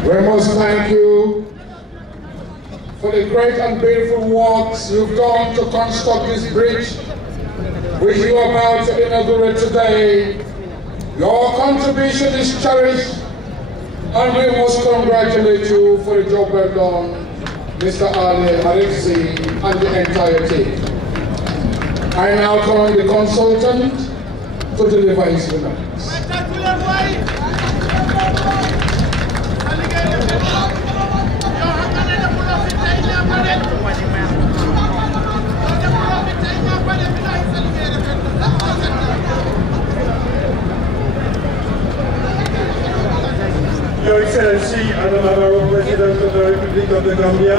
We must thank you for the great and beautiful works you've done to construct this bridge, which you are about to inaugurate today. Your contribution is cherished, and we must congratulate you for the job well done, Mr. Ali Alexi and the entire team. I now call the consultant to deliver his remarks. Your Excellency, Honorable President of the Republic of the Gambia,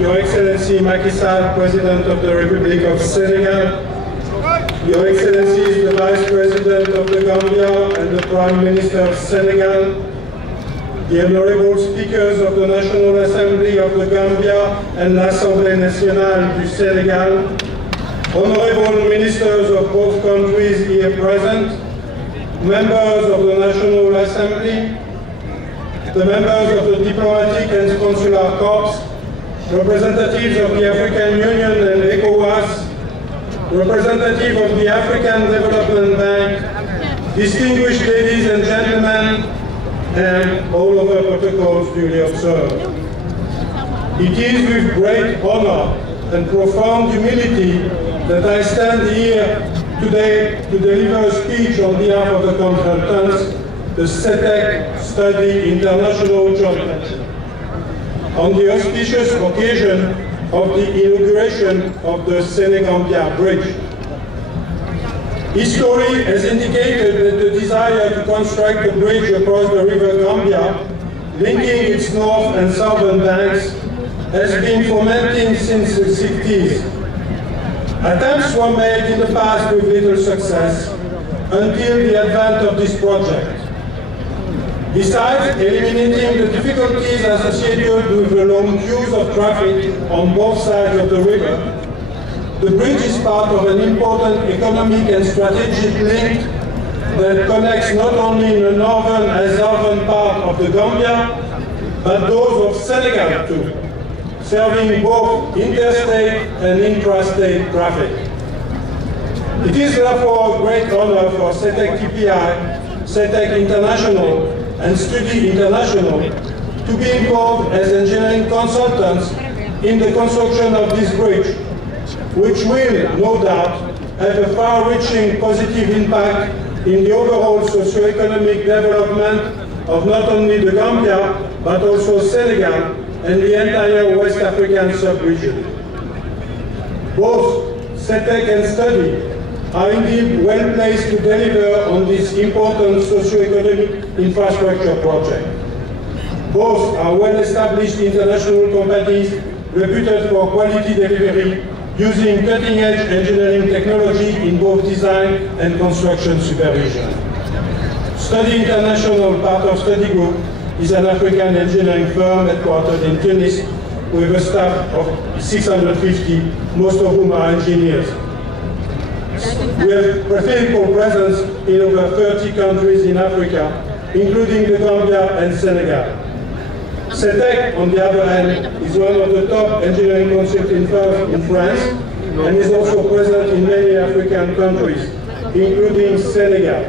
Your Excellency Macky Sall, President of the Republic of Senegal, Your Excellencies the Vice President of the Gambia and the Prime Minister of Senegal, the Honorable Speakers of the National Assembly of the Gambia and l'Assemblée Nationale du Senegal, Honorable Ministers of both countries here present, members of the National Assembly, the members of the Diplomatic and Consular Corps, representatives of the African Union and ECOWAS, representative of the African Development Bank, distinguished ladies and gentlemen, and all other protocols duly observed. It is with great honor and profound humility that I stand here today to deliver a speech on behalf of the consultants, the SETEC Study International Joint Venture, on the auspicious occasion of the inauguration of the Senegambia Bridge. History has indicated that the desire to construct a bridge across the river Gambia, linking its north and southern banks, has been fomenting since the 60s. Attempts were made in the past with little success until the advent of this project. Besides eliminating the difficulties associated with the long queues of traffic on both sides of the river, the bridge is part of an important economic and strategic link that connects not only the northern and southern part of the Gambia, but those of Senegal too, serving both interstate and intrastate traffic. It is therefore a great honor for SETEC TPI, SETEC International, and Study International to be involved as engineering consultants in the construction of this bridge, which will, no doubt, have a far-reaching positive impact in the overall socio-economic development of not only the Gambia, but also Senegal and the entire West African sub-region. Both SETEC and Study are indeed well placed to deliver on this important socio-economic infrastructure project. Both are well-established international companies reputed for quality delivery, using cutting-edge engineering technology in both design and construction supervision. Study International, part of Study Group, is an African engineering firm headquartered in Tunis with a staff of 650, most of whom are engineers. We have physical presence in over 30 countries in Africa, including the Gambia and Senegal. CETEC, on the other hand, is one of the top engineering consulting firms in France and is also present in many African countries, including Senegal.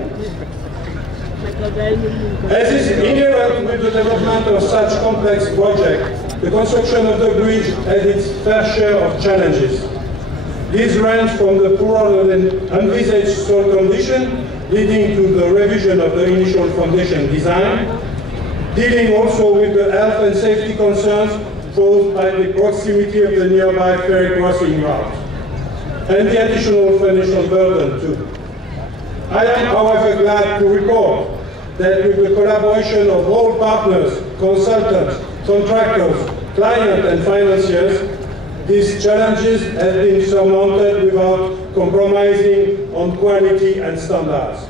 As is inherent with the development of such complex projects, the construction of the bridge has its fair share of challenges. These range from the poorer than envisaged soil condition, leading to the revision of the initial foundation design, dealing also with the health and safety concerns posed by the proximity of the nearby ferry crossing route, and the additional financial burden too. I am, however, glad to report that with the collaboration of all partners, consultants, contractors, clients and financiers, these challenges have been surmounted without compromising on quality and standards.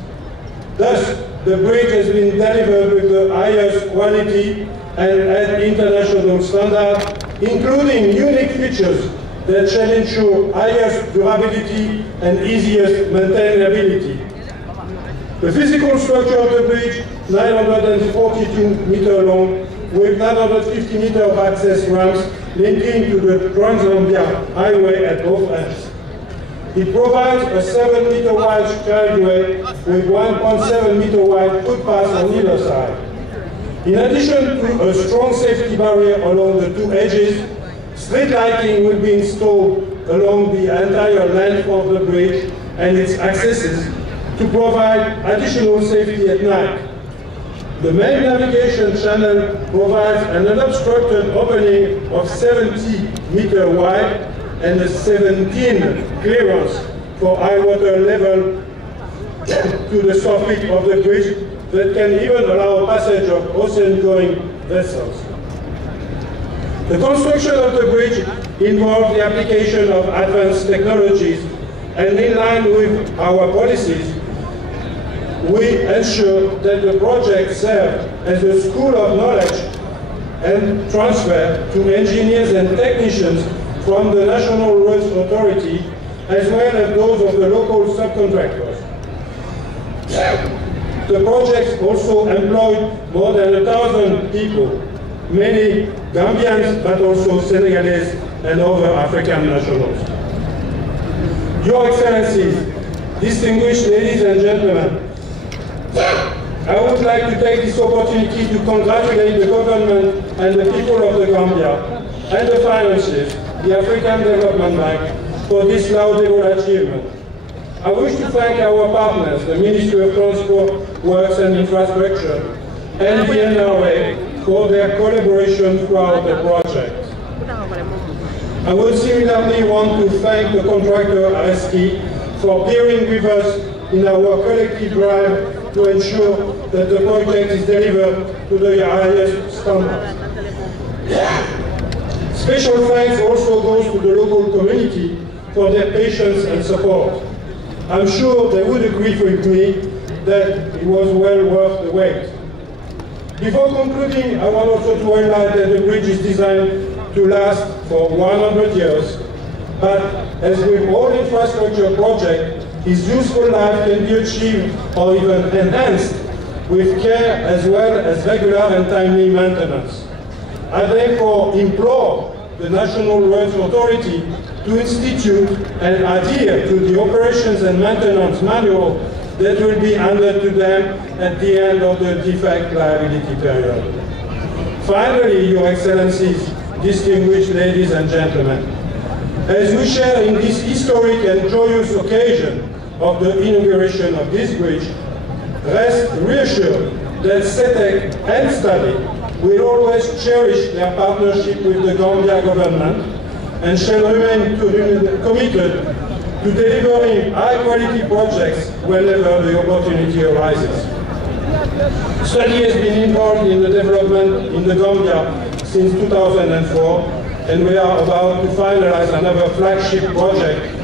Thus, the bridge has been delivered with the highest quality and at international standards, including unique features that shall ensure highest durability and easiest maintainability. The physical structure of the bridge, 942 meters long, with 950 meters of access ramps linking to the Senegambia highway at both ends. It provides a 7-meter wide carriageway with 1.7 meter wide footpaths on either side. In addition to a strong safety barrier along the two edges, street lighting will be installed along the entire length of the bridge and its accesses to provide additional safety at night. The main navigation channel provides an unobstructed opening of 70 meters wide and a 17 clearance for high water level to the surface of the bridge that can even allow passage of ocean-going vessels. The construction of the bridge involves the application of advanced technologies, and in line with our policies, we ensure that the project serves as a school of knowledge and transfer to engineers and technicians from the National Roads Authority, as well as those of the local subcontractors. The project also employed more than 1,000 people, many Gambians, but also Senegalese and other African nationals. Your Excellencies, distinguished ladies and gentlemen, I would like to take this opportunity to congratulate the government and the people of the Gambia and the financiers, the African Development Bank, for this laudable achievement. I wish to thank our partners, the Ministry of Transport, Works and Infrastructure, and the NRA for their collaboration throughout the project. I would similarly want to thank the contractor, RST, for bearing with us in our collective drive to ensure that the project is delivered to the highest standards. Special thanks also goes to the local community for their patience and support. I'm sure they would agree with me that it was well worth the wait. Before concluding, I want also to highlight that the bridge is designed to last for 100 years, but as with all infrastructure projects, its useful life can be achieved or even enhanced with care as well as regular and timely maintenance. I therefore implore the National Roads Authority to institute and adhere to the operations and maintenance manual that will be handed to them at the end of the defect liability period. Finally, Your Excellencies, distinguished ladies and gentlemen, as we share in this historic and joyous occasion of the inauguration of this bridge, rest reassured that CETEC and Study will always cherish their partnership with the Gambia government and shall remain committed to delivering high-quality projects whenever the opportunity arises. Study has been involved in the development in the Gambia since 2004 and we are about to finalize another flagship project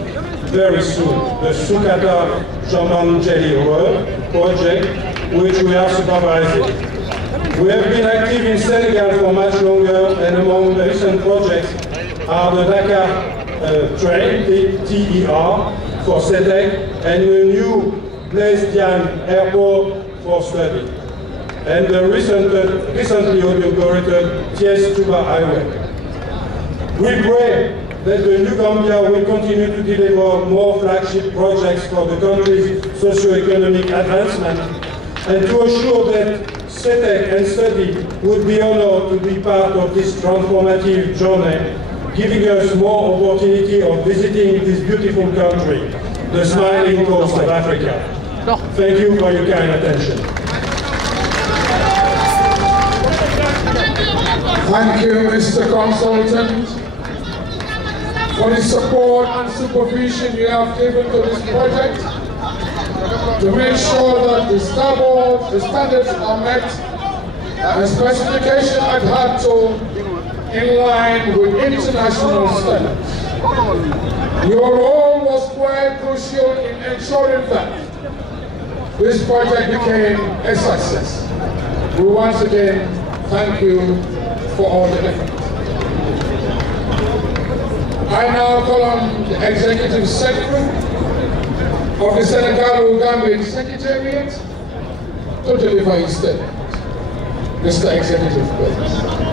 very soon, the Sukata Jamanjeli Road project, which we are supervising. We have been active in Senegal for much longer, and among the recent projects are the Dakar train, TER, for SETEC, and the new Blaise Diagne Airport for study, and the recently inaugurated Thiès-Touba Highway. We pray that the new Gambia will continue to deliver more flagship projects for the country's socio-economic advancement, and to assure that SETEC and study would be honored to be part of this transformative journey, giving us more opportunity of visiting this beautiful country, the smiling coast of Africa. Thank you for your kind attention. Thank you, Mr. Consultant, for the support and supervision you have given to this project to make sure that the standards are met and specifications adhered to in line with international standards. Your role was quite crucial in ensuring that this project became a success. We once again thank you for all the effort. I now call on the Executive Secretary of the Senegambia Secretariat to deliver his statement. Mr. Executive, please.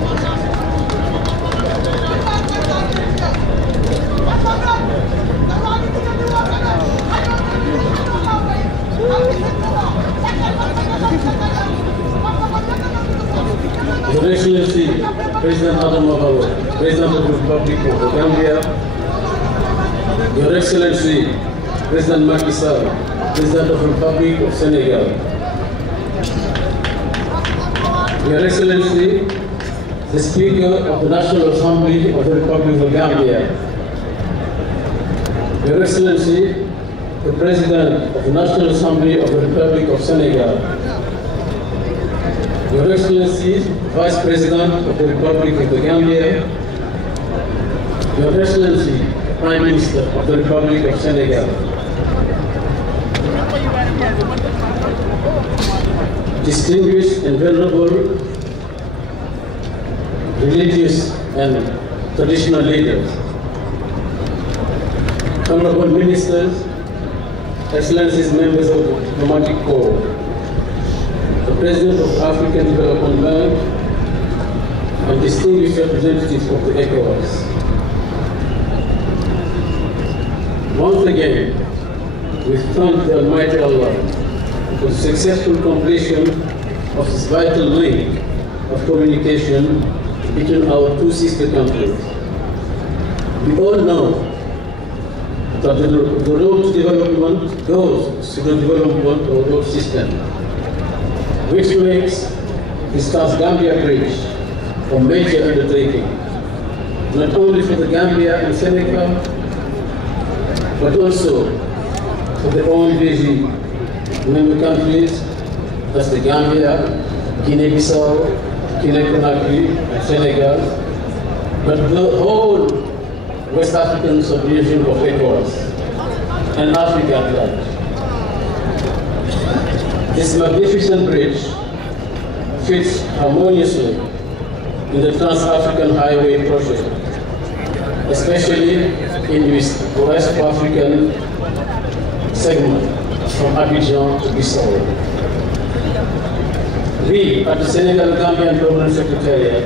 Your Excellency, President Adam Mabalo, President of the Republic of the Gambia, Your Excellency, President Macky Sall, President of the Republic of Senegal, Your Excellency, the Speaker of the National Assembly of the Republic of the Gambia, Your Excellency, the President of the National Assembly of the Republic of Senegal, Your Excellency, Vice President of the Republic of the Gambia, Your Excellency, Prime Minister of the Republic of Senegal, distinguished and venerable religious and traditional leaders, honorable ministers, excellencies, members of the diplomatic corps, the President of African Development Bank, and distinguished representatives of the ECOWAS. Once again, we thank the Almighty Allah for the successful completion of this vital link of communication between our two sister countries. We all know that the road to development goes through the development of the road system, which makes the Trans-Gambia Bridge a major undertaking, not only for the Gambia and Senegal, but also for the ONBG member countries, that's the Gambia, Guinea-Bissau, Guinea-Conakry, and Senegal, but the whole West African subdivision of ECOWAS and Africa at large. This magnificent bridge fits harmoniously in the Trans-African Highway project, especially in the West African segment from Abidjan to Bissau. We at the Senegal Gambian Permanent Secretariat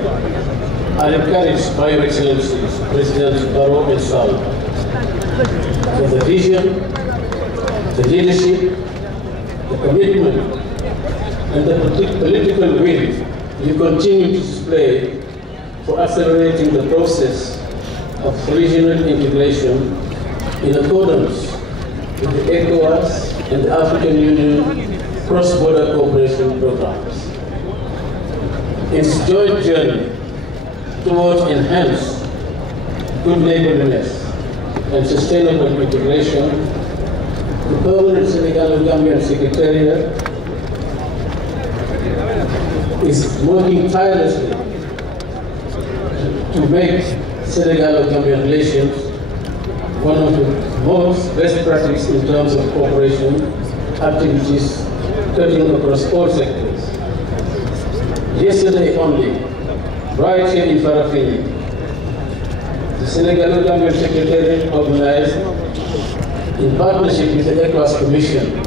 are encouraged by Your Excellencies, President Barrow and Sall, for the vision, the leadership, the commitment, and the political will you continue to display for accelerating the process of regional integration in accordance with the ECOWAS and the African Union cross-border cooperation programs. In this joint journey towards enhanced good neighborliness and sustainable integration, the permanent Senegal-Gambian Secretariat is working tirelessly to make Senegal-Gambia relations one of the most best practices in terms of cooperation activities cutting across all sectors. Yesterday only, right here in Farafenni, the Senegal-Gambia Secretariat organized, in partnership with the ECOWAS Commission,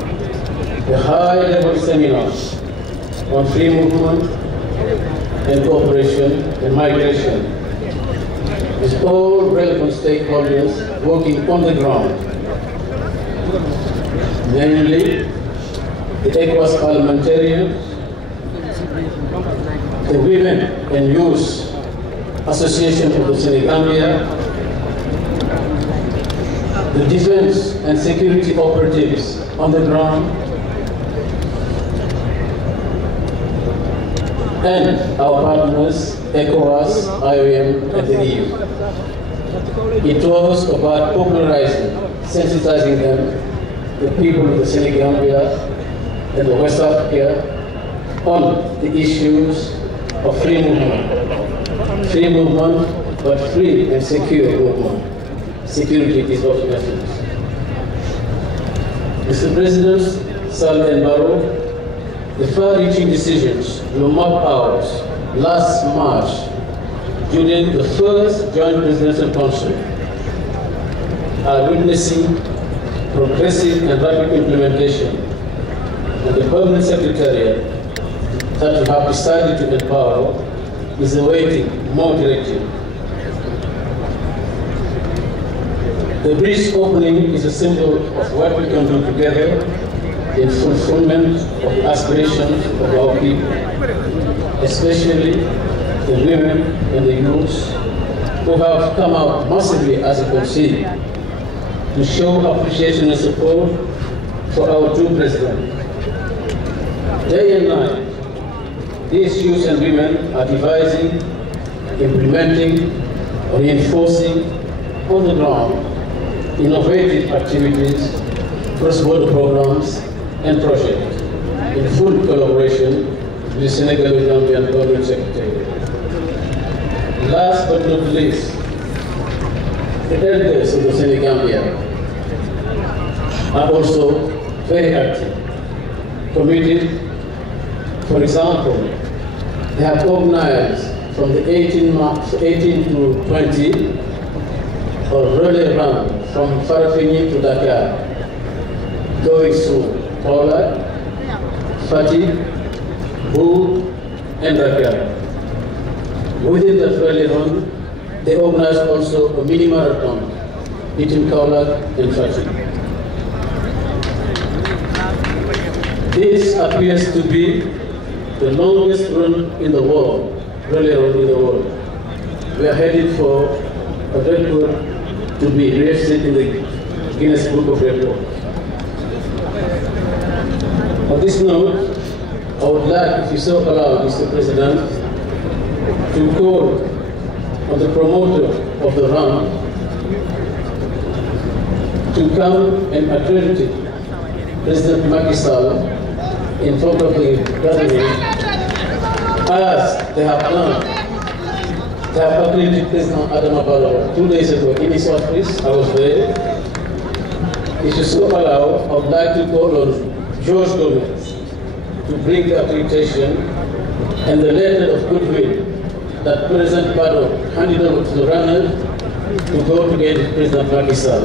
a high-level seminar on free movement and cooperation and migration, with all relevant stakeholders working on the ground, namely the ECOWAS parliamentarians, the Women and Youth Association of the Senegambia, the defense and security operatives on the ground, and our partners, ECOWAS, IOM, and the EU. It was about popularizing, sensitizing them, the people of the Senegambia and the West Africa, on the issues of free movement. Free movement, but free and secure movement. Security is of essence. Mr. President Saleh and Barrow, the far-reaching decisions were mapped out last March during the first Joint Presidential Council are witnessing progressive and rapid implementation, and the Permanent Secretariat that we have decided to empower is awaiting more directive. The bridge opening is a symbol of what we can do together in fulfillment of the aspirations of our people, especially the women and the youths who have come out massively, as you can see, to show appreciation and support for our two presidents. Day and night, these youths and women are devising, implementing, reinforcing on the ground innovative activities, cross-border programs, and projects in full collaboration with the Senegal-Gambian Government Secretary. Last but not least, the elders of the Senegambia are also very active, committed. For example, they have organized from the 18 to 20 or relay run from Farafenni to Dakar, going through Paula, Fatou, Bou, and Dakar. Within the relay run, they organized also a mini marathon between Kaulak and Fatou. This appears to be the longest run in the world, relay run in the world. We are headed for a record to be registered in the Guinness Book of Records. On this note, I would like, if you so allow, Mr. President, to call on the promoter of the run to come and accredit President Macky Sall in front of the gathering, as they have done. They have accredited President Adama Barrow 2 days ago in his office. I was there. If you so allow, I would like to call on George Gomez to bring the accreditation and the letter of goodwill that President Barrow handed over to the runner to go to get President Macky Sall.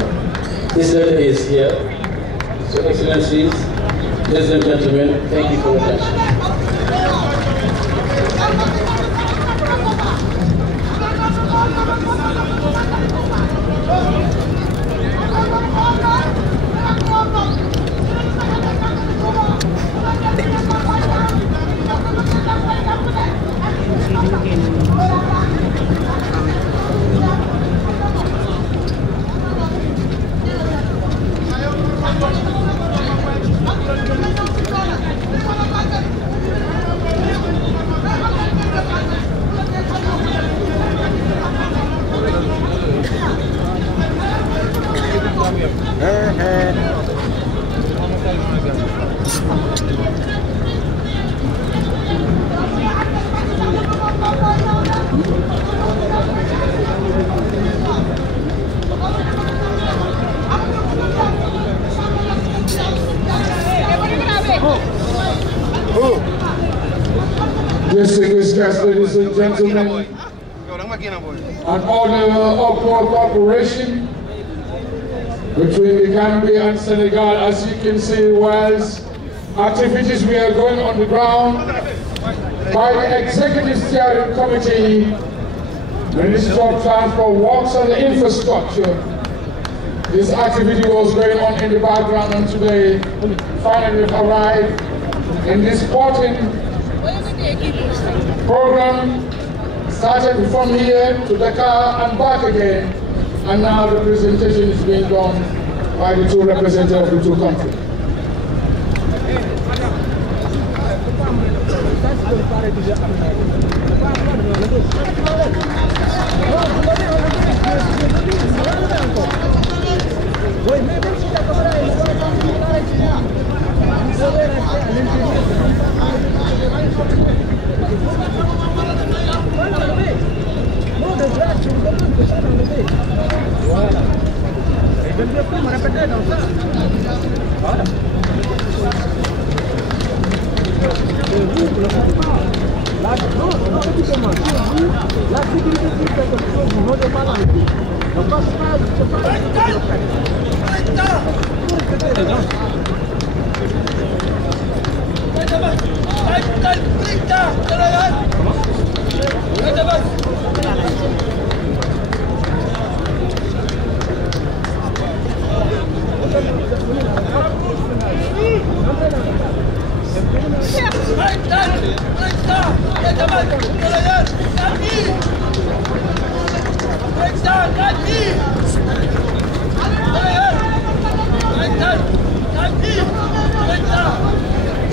This letter is here. So, Excellencies, ladies and gentlemen, thank you for your attention. Distinguished guests, ladies and gentlemen, an order of cooperation between the Gambia and Senegal. As you can see, whilst activities we are going on the ground by the Executive Steering Committee, Minister of Transport works on the infrastructure. This activity was going on in the background, and today finally we've arrived in this sporting program. Started from here to Dakar and back again, and now the presentation is being done by the two representatives of the two countries.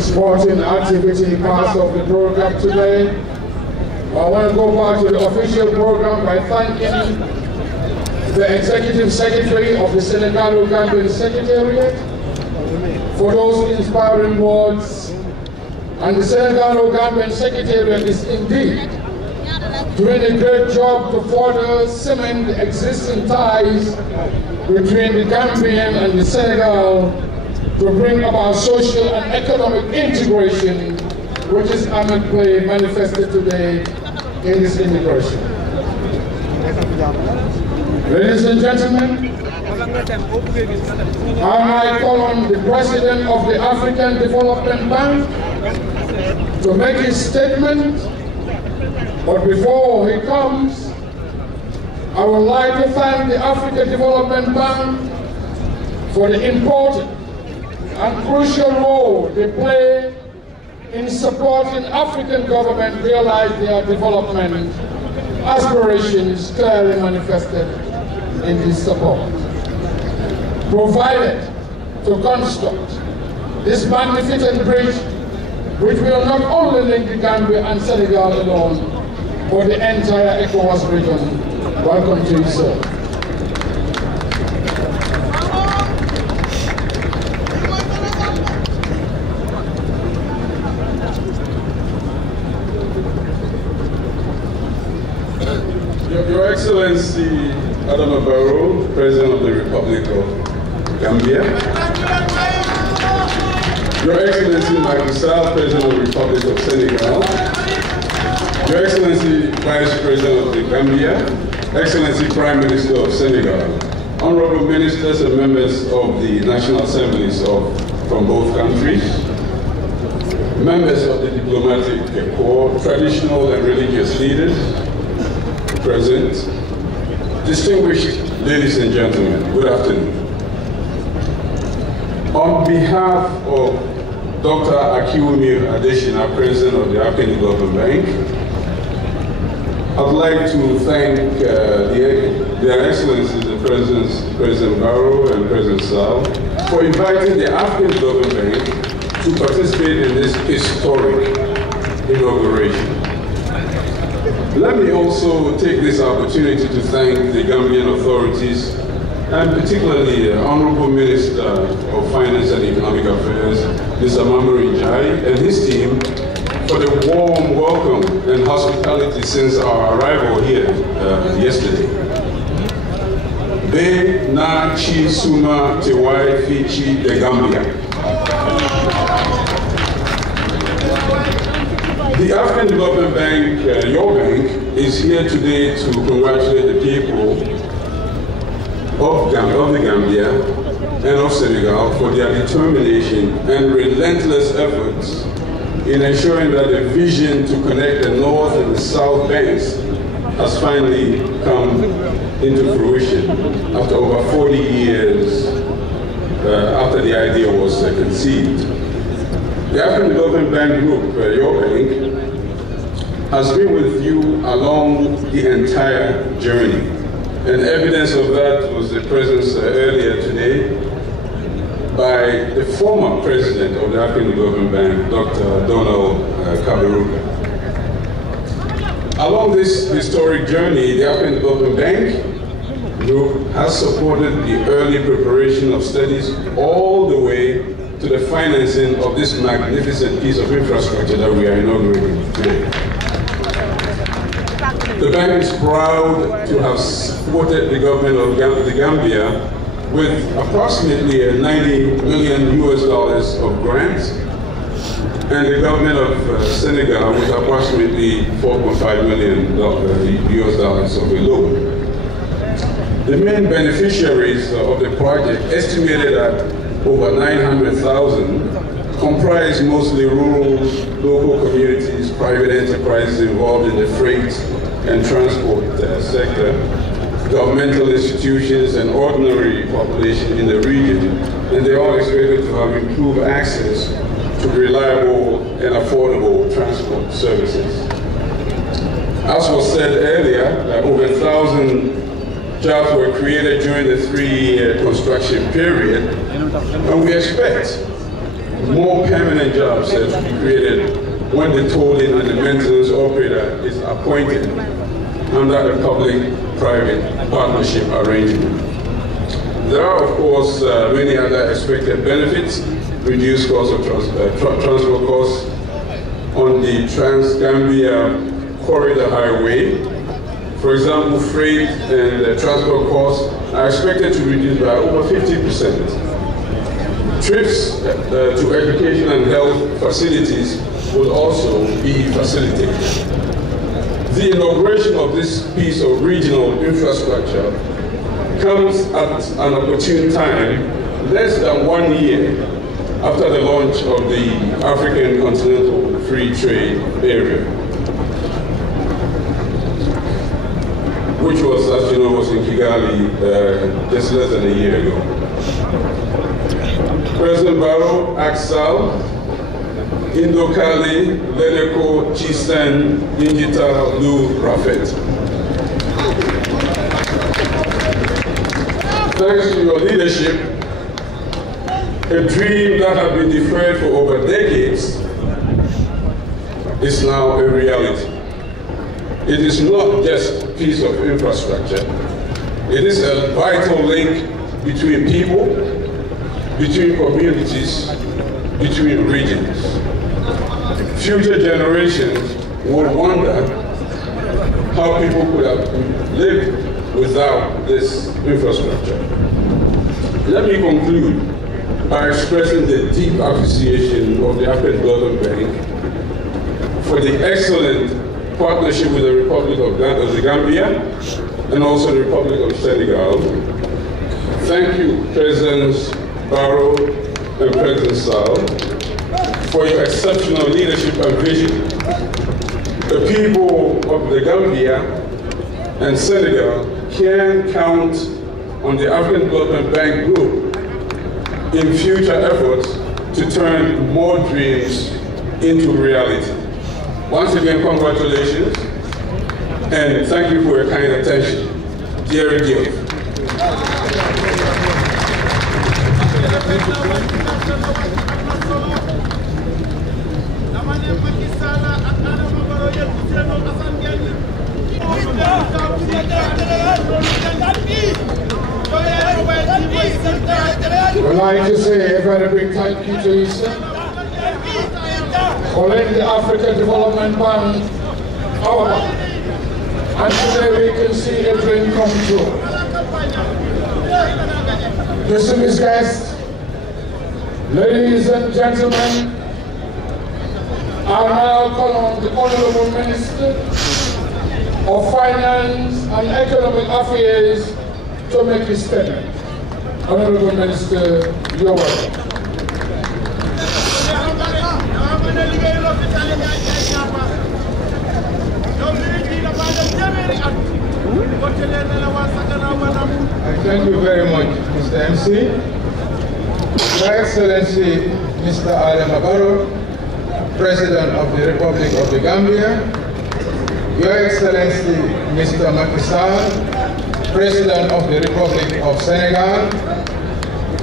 Sporting activity part of the program today. I want to go back to the official program by thanking the Executive Secretary of the Senegambia Secretariat for those inspiring words. And the Senegambia Secretariat is indeed doing a great job to further cement the existing ties between the Gambian and the Senegal to bring about social and economic integration, which is amicably manifested today in this integration. Ladies and gentlemen, I might call on the President of the African Development Bank to make his statement, but before he comes, I would like to thank the African Development Bank for the important and crucial role they play in supporting African government realize their development aspirations clearly manifested in this support. Provided to construct this magnificent bridge, which will not only link the Gambia and Senegal alone, but the entire ECOWAS region. Welcome to you, sir. Your Excellency Adama Barrow, President of the Republic of Gambia. Your Excellency Macky Sall, President of the Republic of Senegal. Your Excellency Vice President of the Gambia. Excellency Prime Minister of Senegal. Honorable Ministers and members of the National Assemblies from both countries. Members of the diplomatic corps, traditional and religious leaders present, distinguished ladies and gentlemen, good afternoon. On behalf of Dr. Akiwumi Adesina, President of the African Development Bank, I'd like to thank their Excellencies, the President Barrow and President Sall, for inviting the African Development Bank to participate in this historic inauguration. Let me also take this opportunity to thank the Gambian authorities, and particularly the Honorable Minister of Finance and Economic Affairs, Mr. Mamoru Njai, and his team for the warm welcome and hospitality since our arrival here yesterday. Be na chi suma te wai fi chi de Gambia. The African Development Bank, your bank, is here today to congratulate the people of the Gambia and of Senegal for their determination and relentless efforts in ensuring that the vision to connect the North and the South banks has finally come into fruition after over 40 years after the idea was conceived. The African Development Bank Group, your bank, has been with you along the entire journey. And evidence of that was the presence earlier today by the former president of the African Development Bank, Dr. Donald Kaberuka. Along this historic journey, the African Development Bank Group has supported the early preparation of studies all the way to the financing of this magnificent piece of infrastructure that we are inaugurating today. The bank is proud to have supported the government of the Gambia with approximately $90 million of grants, and the government of Senegal with approximately $4.5 million of a loan. The main beneficiaries of the project, estimated at over 900,000, comprise mostly rural, local communities, private enterprises involved in the freight and transport sector, governmental institutions, and ordinary population in the region, and they are expected to have improved access to reliable and affordable transport services. As was said earlier, over 1,000 jobs were created during the 3-year construction period, and we expect more permanent jobs to be created when the tolling and the maintenance operator is appointed under a public-private partnership arrangement. There are, of course, many other expected benefits: reduced cost of transport costs on the Senegambia Corridor Highway. For example, freight and transport costs are expected to reduce by over 50%. Trips to education and health facilities will also be facilitated. The inauguration of this piece of regional infrastructure comes at an opportune time, less than 1 year after the launch of the African Continental Free Trade Area, which was, as you know, was in Kigali just less than a year ago. President Barrow, Axal, Indokali, Ledeko, Chistan, Injita, Lu, Rafet. Thanks to your leadership, a dream that had been deferred for over decades is now a reality. It is not just a piece of infrastructure. It is a vital link between people, between communities, between regions. Future generations will wonder how people could have lived without this infrastructure. Let me conclude by expressing the deep appreciation of the African Development Bank for the excellent partnership with the Republic of the Gambia and also the Republic of Senegal. Thank you, Presidents Barrow and President Sall, for your exceptional leadership and vision. The people of the Gambia and Senegal can count on the African Development Bank Group in future efforts to turn more dreams into reality. Once again, congratulations, and thank you for your kind attention. Dear Diop. I'd like to say a very big thank you to you, sir, for letting the African Development Bank our back. And today we can see a dream come true. Distinguished guests, ladies and gentlemen, I now call on the Honorable Minister of Finance and Economic Affairs to make his statement. Honorable Minister, you're welcome. Thank you very much, Mr. MC. Your Excellency, Mr. Adama Barrow, President of the Republic of the Gambia, Your Excellency, Mr. Macky Sall, President of the Republic of Senegal,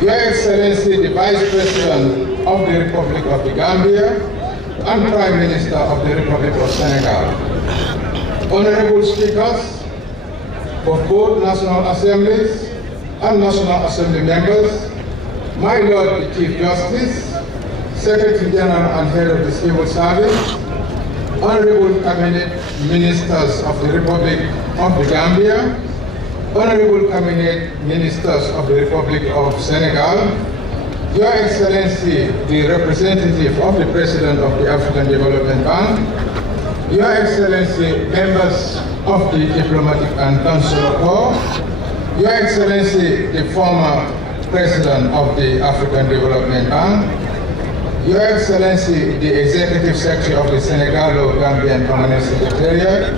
Your Excellency, the Vice President of the Republic of the Gambia, and Prime Minister of the Republic of Senegal. Honorable Speakers of both National Assemblies and National Assembly members, my Lord the Chief Justice, Secretary General and Head of the Civil Service, Honorable Cabinet Ministers of the Republic of the Gambia, Honorable Cabinet Ministers of the Republic of Senegal, Your Excellency, the representative of the President of the African Development Bank, Your Excellency, members of the Diplomatic and Consular Corps, Your Excellency, the former President of the African Development Bank, Your Excellency, the Executive Secretary of the Senegalo-Gambian Permanent Secretariat,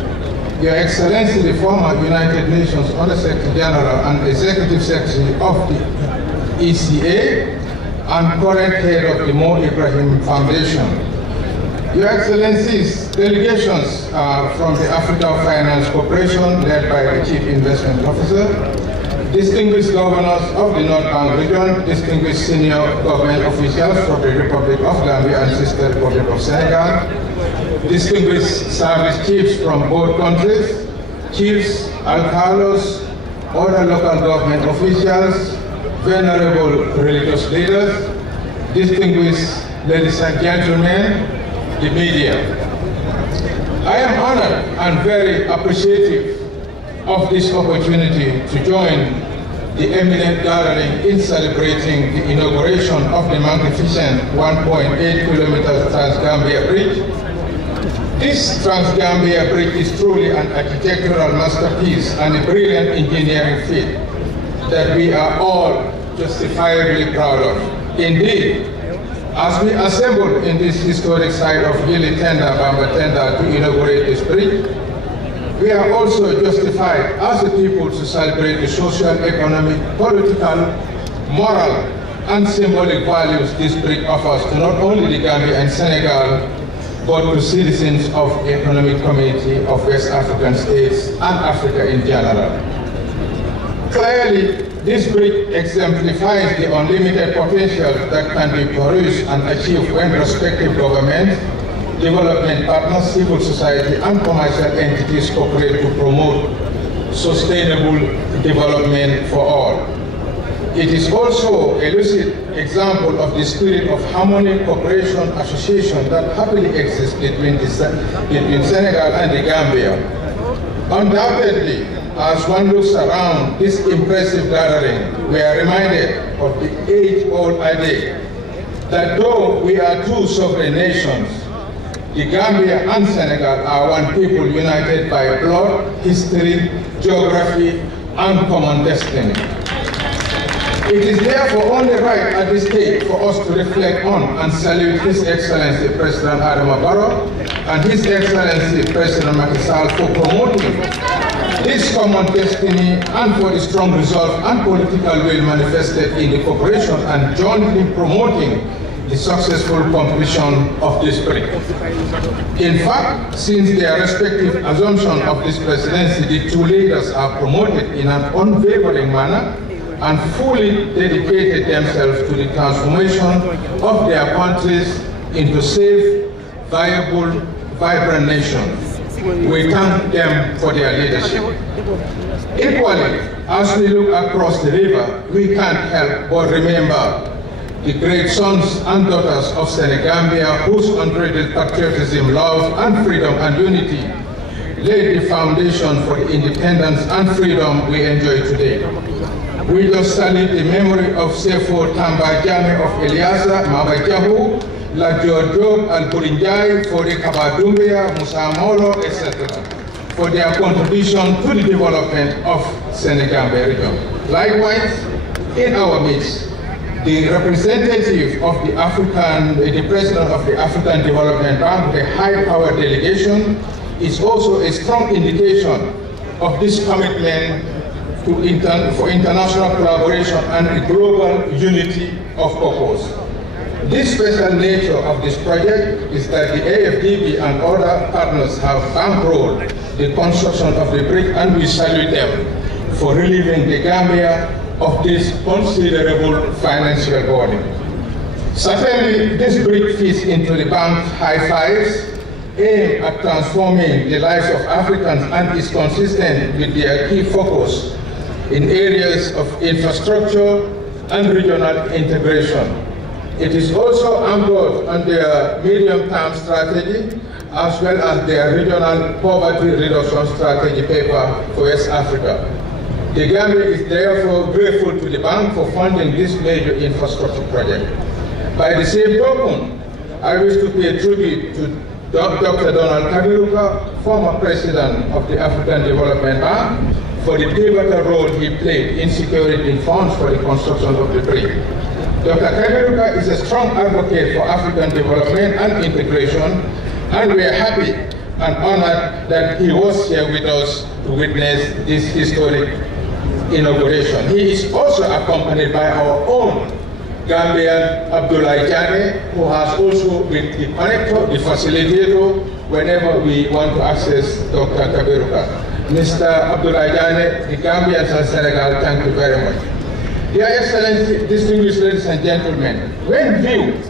Your Excellency, the former United Nations Under-Secretary General and Executive Secretary of the ECA, and current head of the Mo Ibrahim Foundation. Your Excellencies, delegations from the Africa Finance Corporation, led by the Chief Investment Officer, distinguished governors of the North Bank region, distinguished senior government officials from the Republic of Gambia and Sister Republic of Senegal, distinguished service chiefs from both countries, chiefs, alcalos, other local government officials, venerable religious leaders, distinguished ladies and gentlemen, the media. I am honored and very appreciative of this opportunity to join the eminent gathering in celebrating the inauguration of the magnificent 1.8 kilometer Senegambia Bridge. This Senegambia Bridge is truly an architectural masterpiece and a brilliant engineering feat that we are all justifiably proud of. Indeed, as we assembled in this historic site of Gili Tenda, Bamba Tenda, to inaugurate this bridge, we are also justified as a people to celebrate the social, economic, political, moral, and symbolic values this bridge offers to not only the Gambia and Senegal, but to citizens of the Economic Community of West African states and Africa in general. Clearly, this bridge exemplifies the unlimited potential that can be produced and achieved when respective governments, development partners, civil society, and commercial entities cooperate to promote sustainable development for all. It is also a lucid example of the spirit of harmony, cooperation, association that happily exists between Senegal and the Gambia. Undoubtedly, as one looks around this impressive gathering, we are reminded of the age-old idea that though we are two sovereign nations, the Gambia and Senegal are one people united by blood, history, geography, and common destiny. It is therefore only right at this stage for us to reflect on and salute His Excellency President Adama Barrow and His Excellency President Macky Sall for promoting this common destiny and for the strong resolve and political will manifested in the cooperation and jointly promoting the successful completion of this bridge. In fact, since their respective assumption of this presidency, the two leaders are promoted in an unwavering manner and fully dedicated themselves to the transformation of their countries into safe, viable, vibrant nations. We thank them for their leadership. Equally, as we look across the river, we can't help but remember the great sons and daughters of Senegambia whose unbridled patriotism, love, and freedom and unity laid the foundation for the independence and freedom we enjoy today. We just salute the memory of Sefo Tamba Jame of Eliasa, Maba Jahu, Lajojob Al-Burinjai, Fode Kabadumbia, Musa Molo, etc., for their contribution to the development of Senegambia region. Likewise, in our midst, the representative of the president of the African Development Bank, the high-powered delegation, is also a strong indication of this commitment for international collaboration and global unity of purpose. This special nature of this project is that the AFDB and other partners have bankrolled the construction of the bridge, and we salute them for relieving the Gambia of this considerable financial burden. Certainly, this bridge fits into the bank's high fives aimed at transforming the lives of Africans and is consistent with their key focus in areas of infrastructure and regional integration. It is also anchored on their medium-term strategy as well as their regional poverty reduction strategy paper for West Africa. The Gambia is therefore grateful to the bank for funding this major infrastructure project. By the same token, I wish to pay tribute to Dr. Donald Kabiruka, former president of the African Development Bank, for the pivotal role he played in securing funds for the construction of the bridge. Dr. Kabiruka is a strong advocate for African development and integration, and we are happy and honored that he was here with us to witness this historic inauguration. He is also accompanied by our own Gambian Abdoulaye Jane, who has also been the connector, the facilitator, whenever we want to access Dr. Kabiruka. Mr. Abdoulaye Jane, the Gambians and Senegal, thank you very much. Dear Excellency, distinguished ladies and gentlemen, when viewed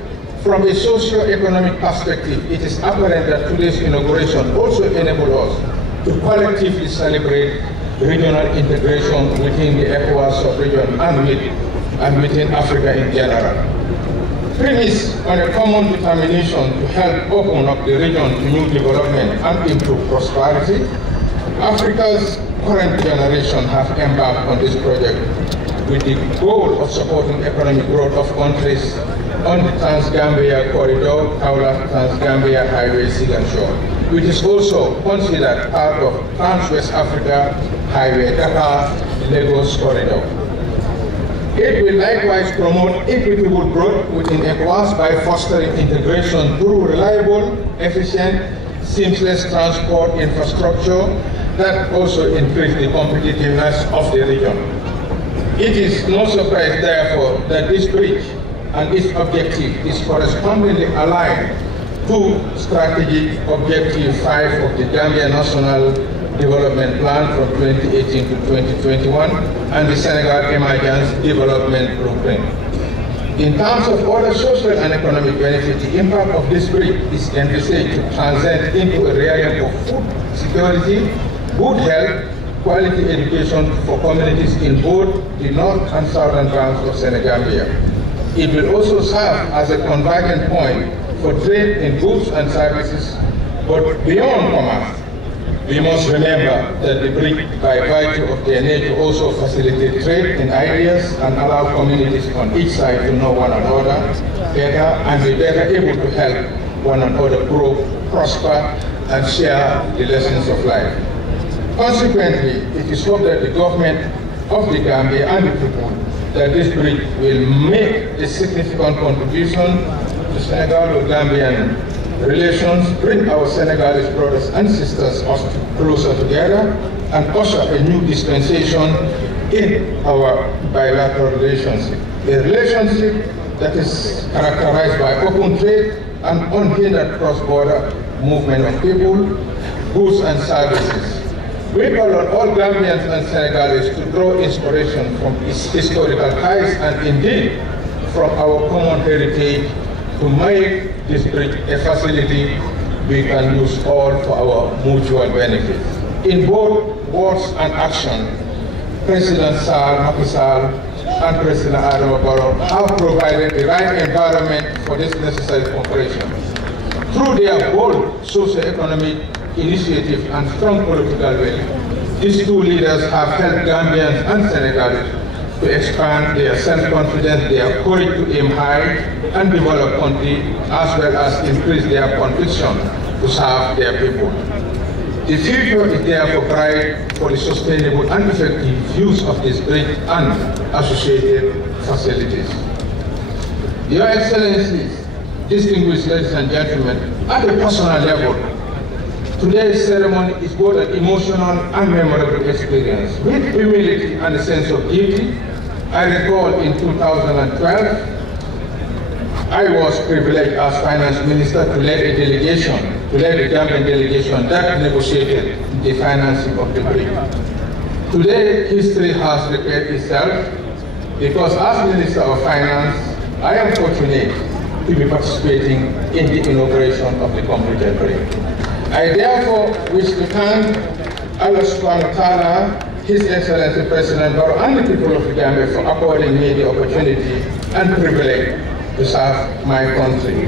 from a socio-economic perspective, it is apparent that today's inauguration also enabled us to collectively celebrate regional integration within the ECOWAS sub-region and within Africa in general. Premised on a common determination to help open up the region to new development and improve prosperity, Africa's current generation have embarked on this project with the goal of supporting economic growth of countries on the Trans-Gambia Corridor, Trans-Gambia Highway Shore, which is also considered part of Trans-West Africa Highway Dakar-Lagos Corridor. It will likewise promote equitable growth within ECOWAS by fostering integration through reliable, efficient, seamless transport infrastructure that also increase the competitiveness of the region. It is no surprise, therefore, that this bridge and its objective is correspondingly aligned to Strategic Objective 5 of the Gambia National Development Plan from 2018 to 2021 and the Senegal Emergence Development Blueprint. In terms of other social and economic benefits, the impact of this bridge is envisaged to transcend into a realm of food security, good health, quality education for communities in both the north and southern banks of Senegambia. It will also serve as a convergent point for trade in goods and services, but beyond commerce, we must remember that the bridge, by virtue of their nature, also facilitate trade in ideas and allow communities on each side to know one another better and be better able to help one another grow, prosper, and share the lessons of life. Consequently, it is hoped that the government of the Gambia and the people that this bridge will make a significant contribution to Senegal-Gambian relations, bring our Senegalese brothers and sisters closer together, and usher a new dispensation in our bilateral relationship. A relationship that is characterized by open trade and unhindered cross-border movement of people, goods and services. We call on all Gambians and Senegalese to draw inspiration from its historical ties and indeed from our common heritage to make this bridge a facility we can use all for our mutual benefit. In both words and action, President Macky Sall and President Adama Barrow have provided the right environment for this necessary cooperation. Through their bold socio-economic initiative and strong political will, these two leaders have helped Gambians and Senegalese to expand their self-confidence, their courage to aim high and develop country, as well as increase their conviction to serve their people. The future is therefore bright for the sustainable and effective use of this bridge and associated facilities. Your Excellencies, distinguished ladies and gentlemen, at a personal level, today's ceremony is both an emotional and memorable experience. With humility and a sense of duty, I recall in 2012, I was privileged as Finance Minister to lead a delegation, to lead the Gambian delegation that negotiated the financing of the bridge. Today, history has repeated itself because as Minister of Finance, I am fortunate to be participating in the inauguration of the completed bridge. I therefore wish to thank Allah subhanahu wa ta'ala, His Excellency President Barrow, and the people of the Gambia for according me the opportunity and privilege to serve my country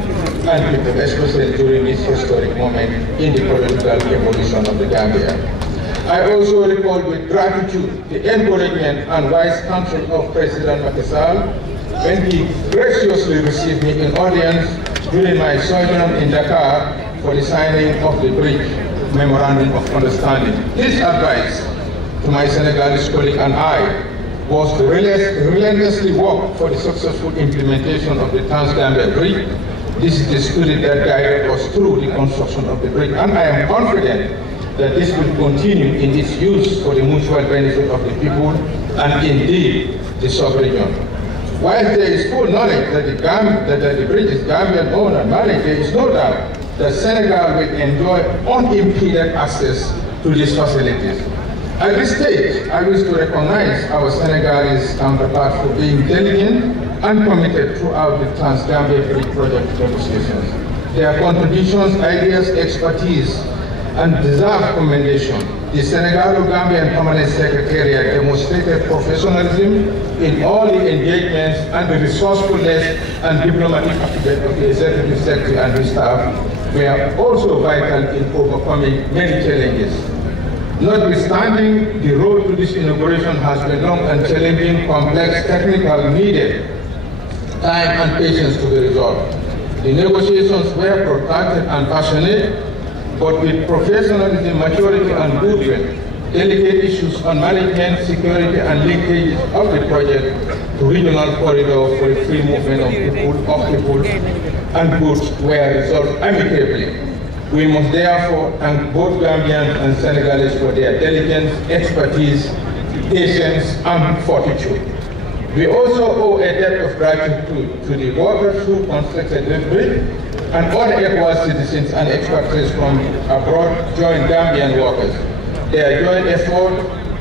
and people, especially during this historic moment in the political evolution of the Gambia. I also recall with gratitude the encouragement and wise counsel of President Macky Sall when he graciously received me in audience during my sojourn in Dakar for the signing of the bridge memorandum of understanding. His advice to my Senegalese colleague and I was to relentlessly work for the successful implementation of the Senegambia bridge. This is the spirit that guided us through the construction of the bridge, and I am confident that this will continue in its use for the mutual benefit of the people and indeed the sub-region. While there is full knowledge that the bridge is Gambian owned and managed, there is no doubt that Senegal will enjoy unimpeded access to these facilities. At this stage, I wish to recognize our Senegalese counterparts for being diligent and committed throughout the Senegambia Bridge project negotiations. Their contributions, ideas, expertise, and deserve commendation. The Senegalo-Gambian Permanent Secretariat demonstrated professionalism in all the engagements, and the resourcefulness and diplomatic aspect of the executive secretary and his staff were also vital in overcoming many challenges. Notwithstanding, the road to this inauguration has been long and challenging, complex, technical, needed time and patience to be resolved. The negotiations were protracted and passionate, but with professionalism, maturity, and goodwill, delicate issues on management, security, and linkages of the project to regional corridor for the free movement of people and goods were resolved amicably. We must therefore thank both Gambians and Senegalese for their diligence, expertise, patience, and fortitude. We also owe a debt of gratitude to the workers who constructed this bridge and other ECOWAS citizens and expatriates from abroad joined Gambian workers. Their joint effort,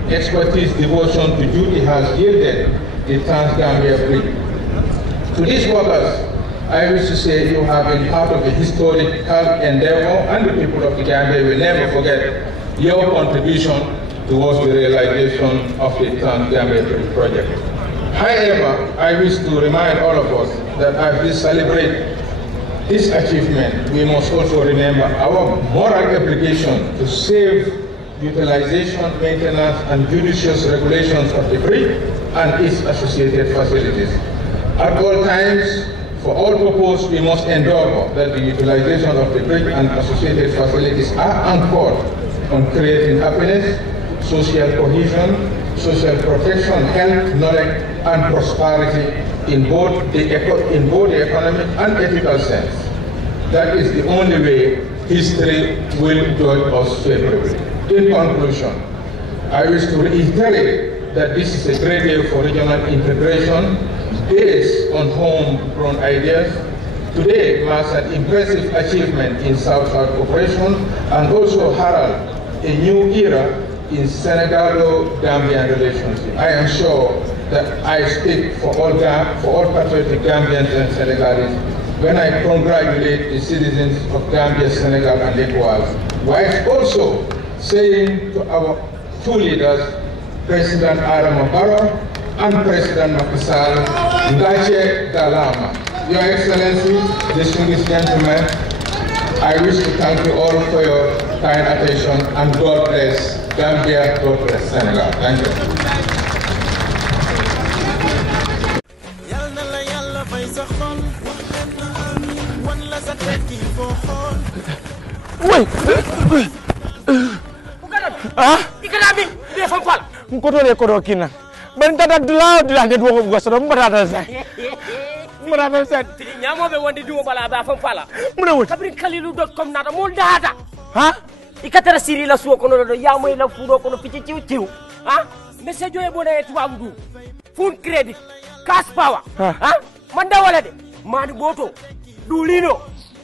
expertise, devotion to duty has yielded the Senegambia bridge. To these workers, I wish to say you have been part of a historical endeavor, and the people of the Gambia will never forget your contribution towards the realization of the Senegambia bridge project. However, I wish to remind all of us that as we celebrate this achievement, we must also remember our moral obligation to save utilization, maintenance, and judicious regulations of the bridge and its associated facilities. At all times, for all purposes, we must endeavor that the utilization of the bridge and associated facilities are anchored on creating happiness, social cohesion, social protection, health, knowledge, and prosperity in both the economic and ethical sense. That is the only way history will judge us favorably. In conclusion, I wish to reiterate that this is a great day for regional integration based on homegrown ideas. Today marks an impressive achievement in South-South cooperation and also herald a new era in Senegalo-Gambian relations. I am sure that I speak for all patriotic Gambians and Senegalese when I congratulate the citizens of Gambia, Senegal, and ECOWAS, while also saying to our two leaders, President Adama Barrow and President Macky Sall, Ndache Dalama. Your Excellency, distinguished gentlemen, I wish to thank you all for your kind attention, and God bless Gambia, God bless Senegal. Thank you. Wait. Ah? Ikanabi, dia sampal. Ngkotole kodo kina. Ben tata dula de wo go so mbata sa. Mbata sa. Tidi nyamo be wonde dum bala ba sampala. Muna wut. Kabri khalilu.com nata mo data. Ha? Ikatara siri la suwo kono do ya moy la fudo kono pici ciw. Ha? Message yo e boné tubabu du. Full credit. Cash power. Ha? Man da wala de. Mani boto. Dulino.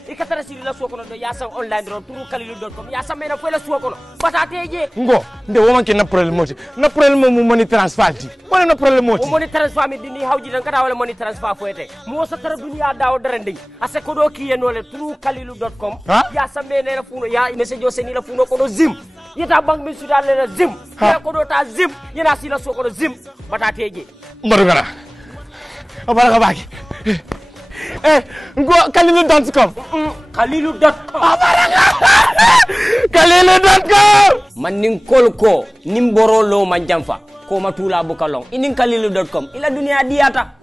Ikatara siri la suwo kono do ya sam online do turu khalilu.com ya sam mena fo la suwo kono. Patateje. Ngo, nde wo manke na problème moti. Na problème mo money transfer ti. Wala na problème moti. Mo money transfer mi dini hawji dan kada wala money transfer fo ete. Mo sa tara dunya dawo darande. Ase ko do kiye no le turu khalilu.com. Ya sam mena la funo ya message yo seni la funo kono zim. Yeta bank mi sudal le zim. Ya ko do ta zim. Yena si la suwo kono zim. Patateje. Mbarugara. Abara baki. Ngo khalilu.com. Khalilu.com. Khalilu.com. Man ning kolko nimboro lo manjamfa ko matula bukalong inin khalilu.com ila dunia diata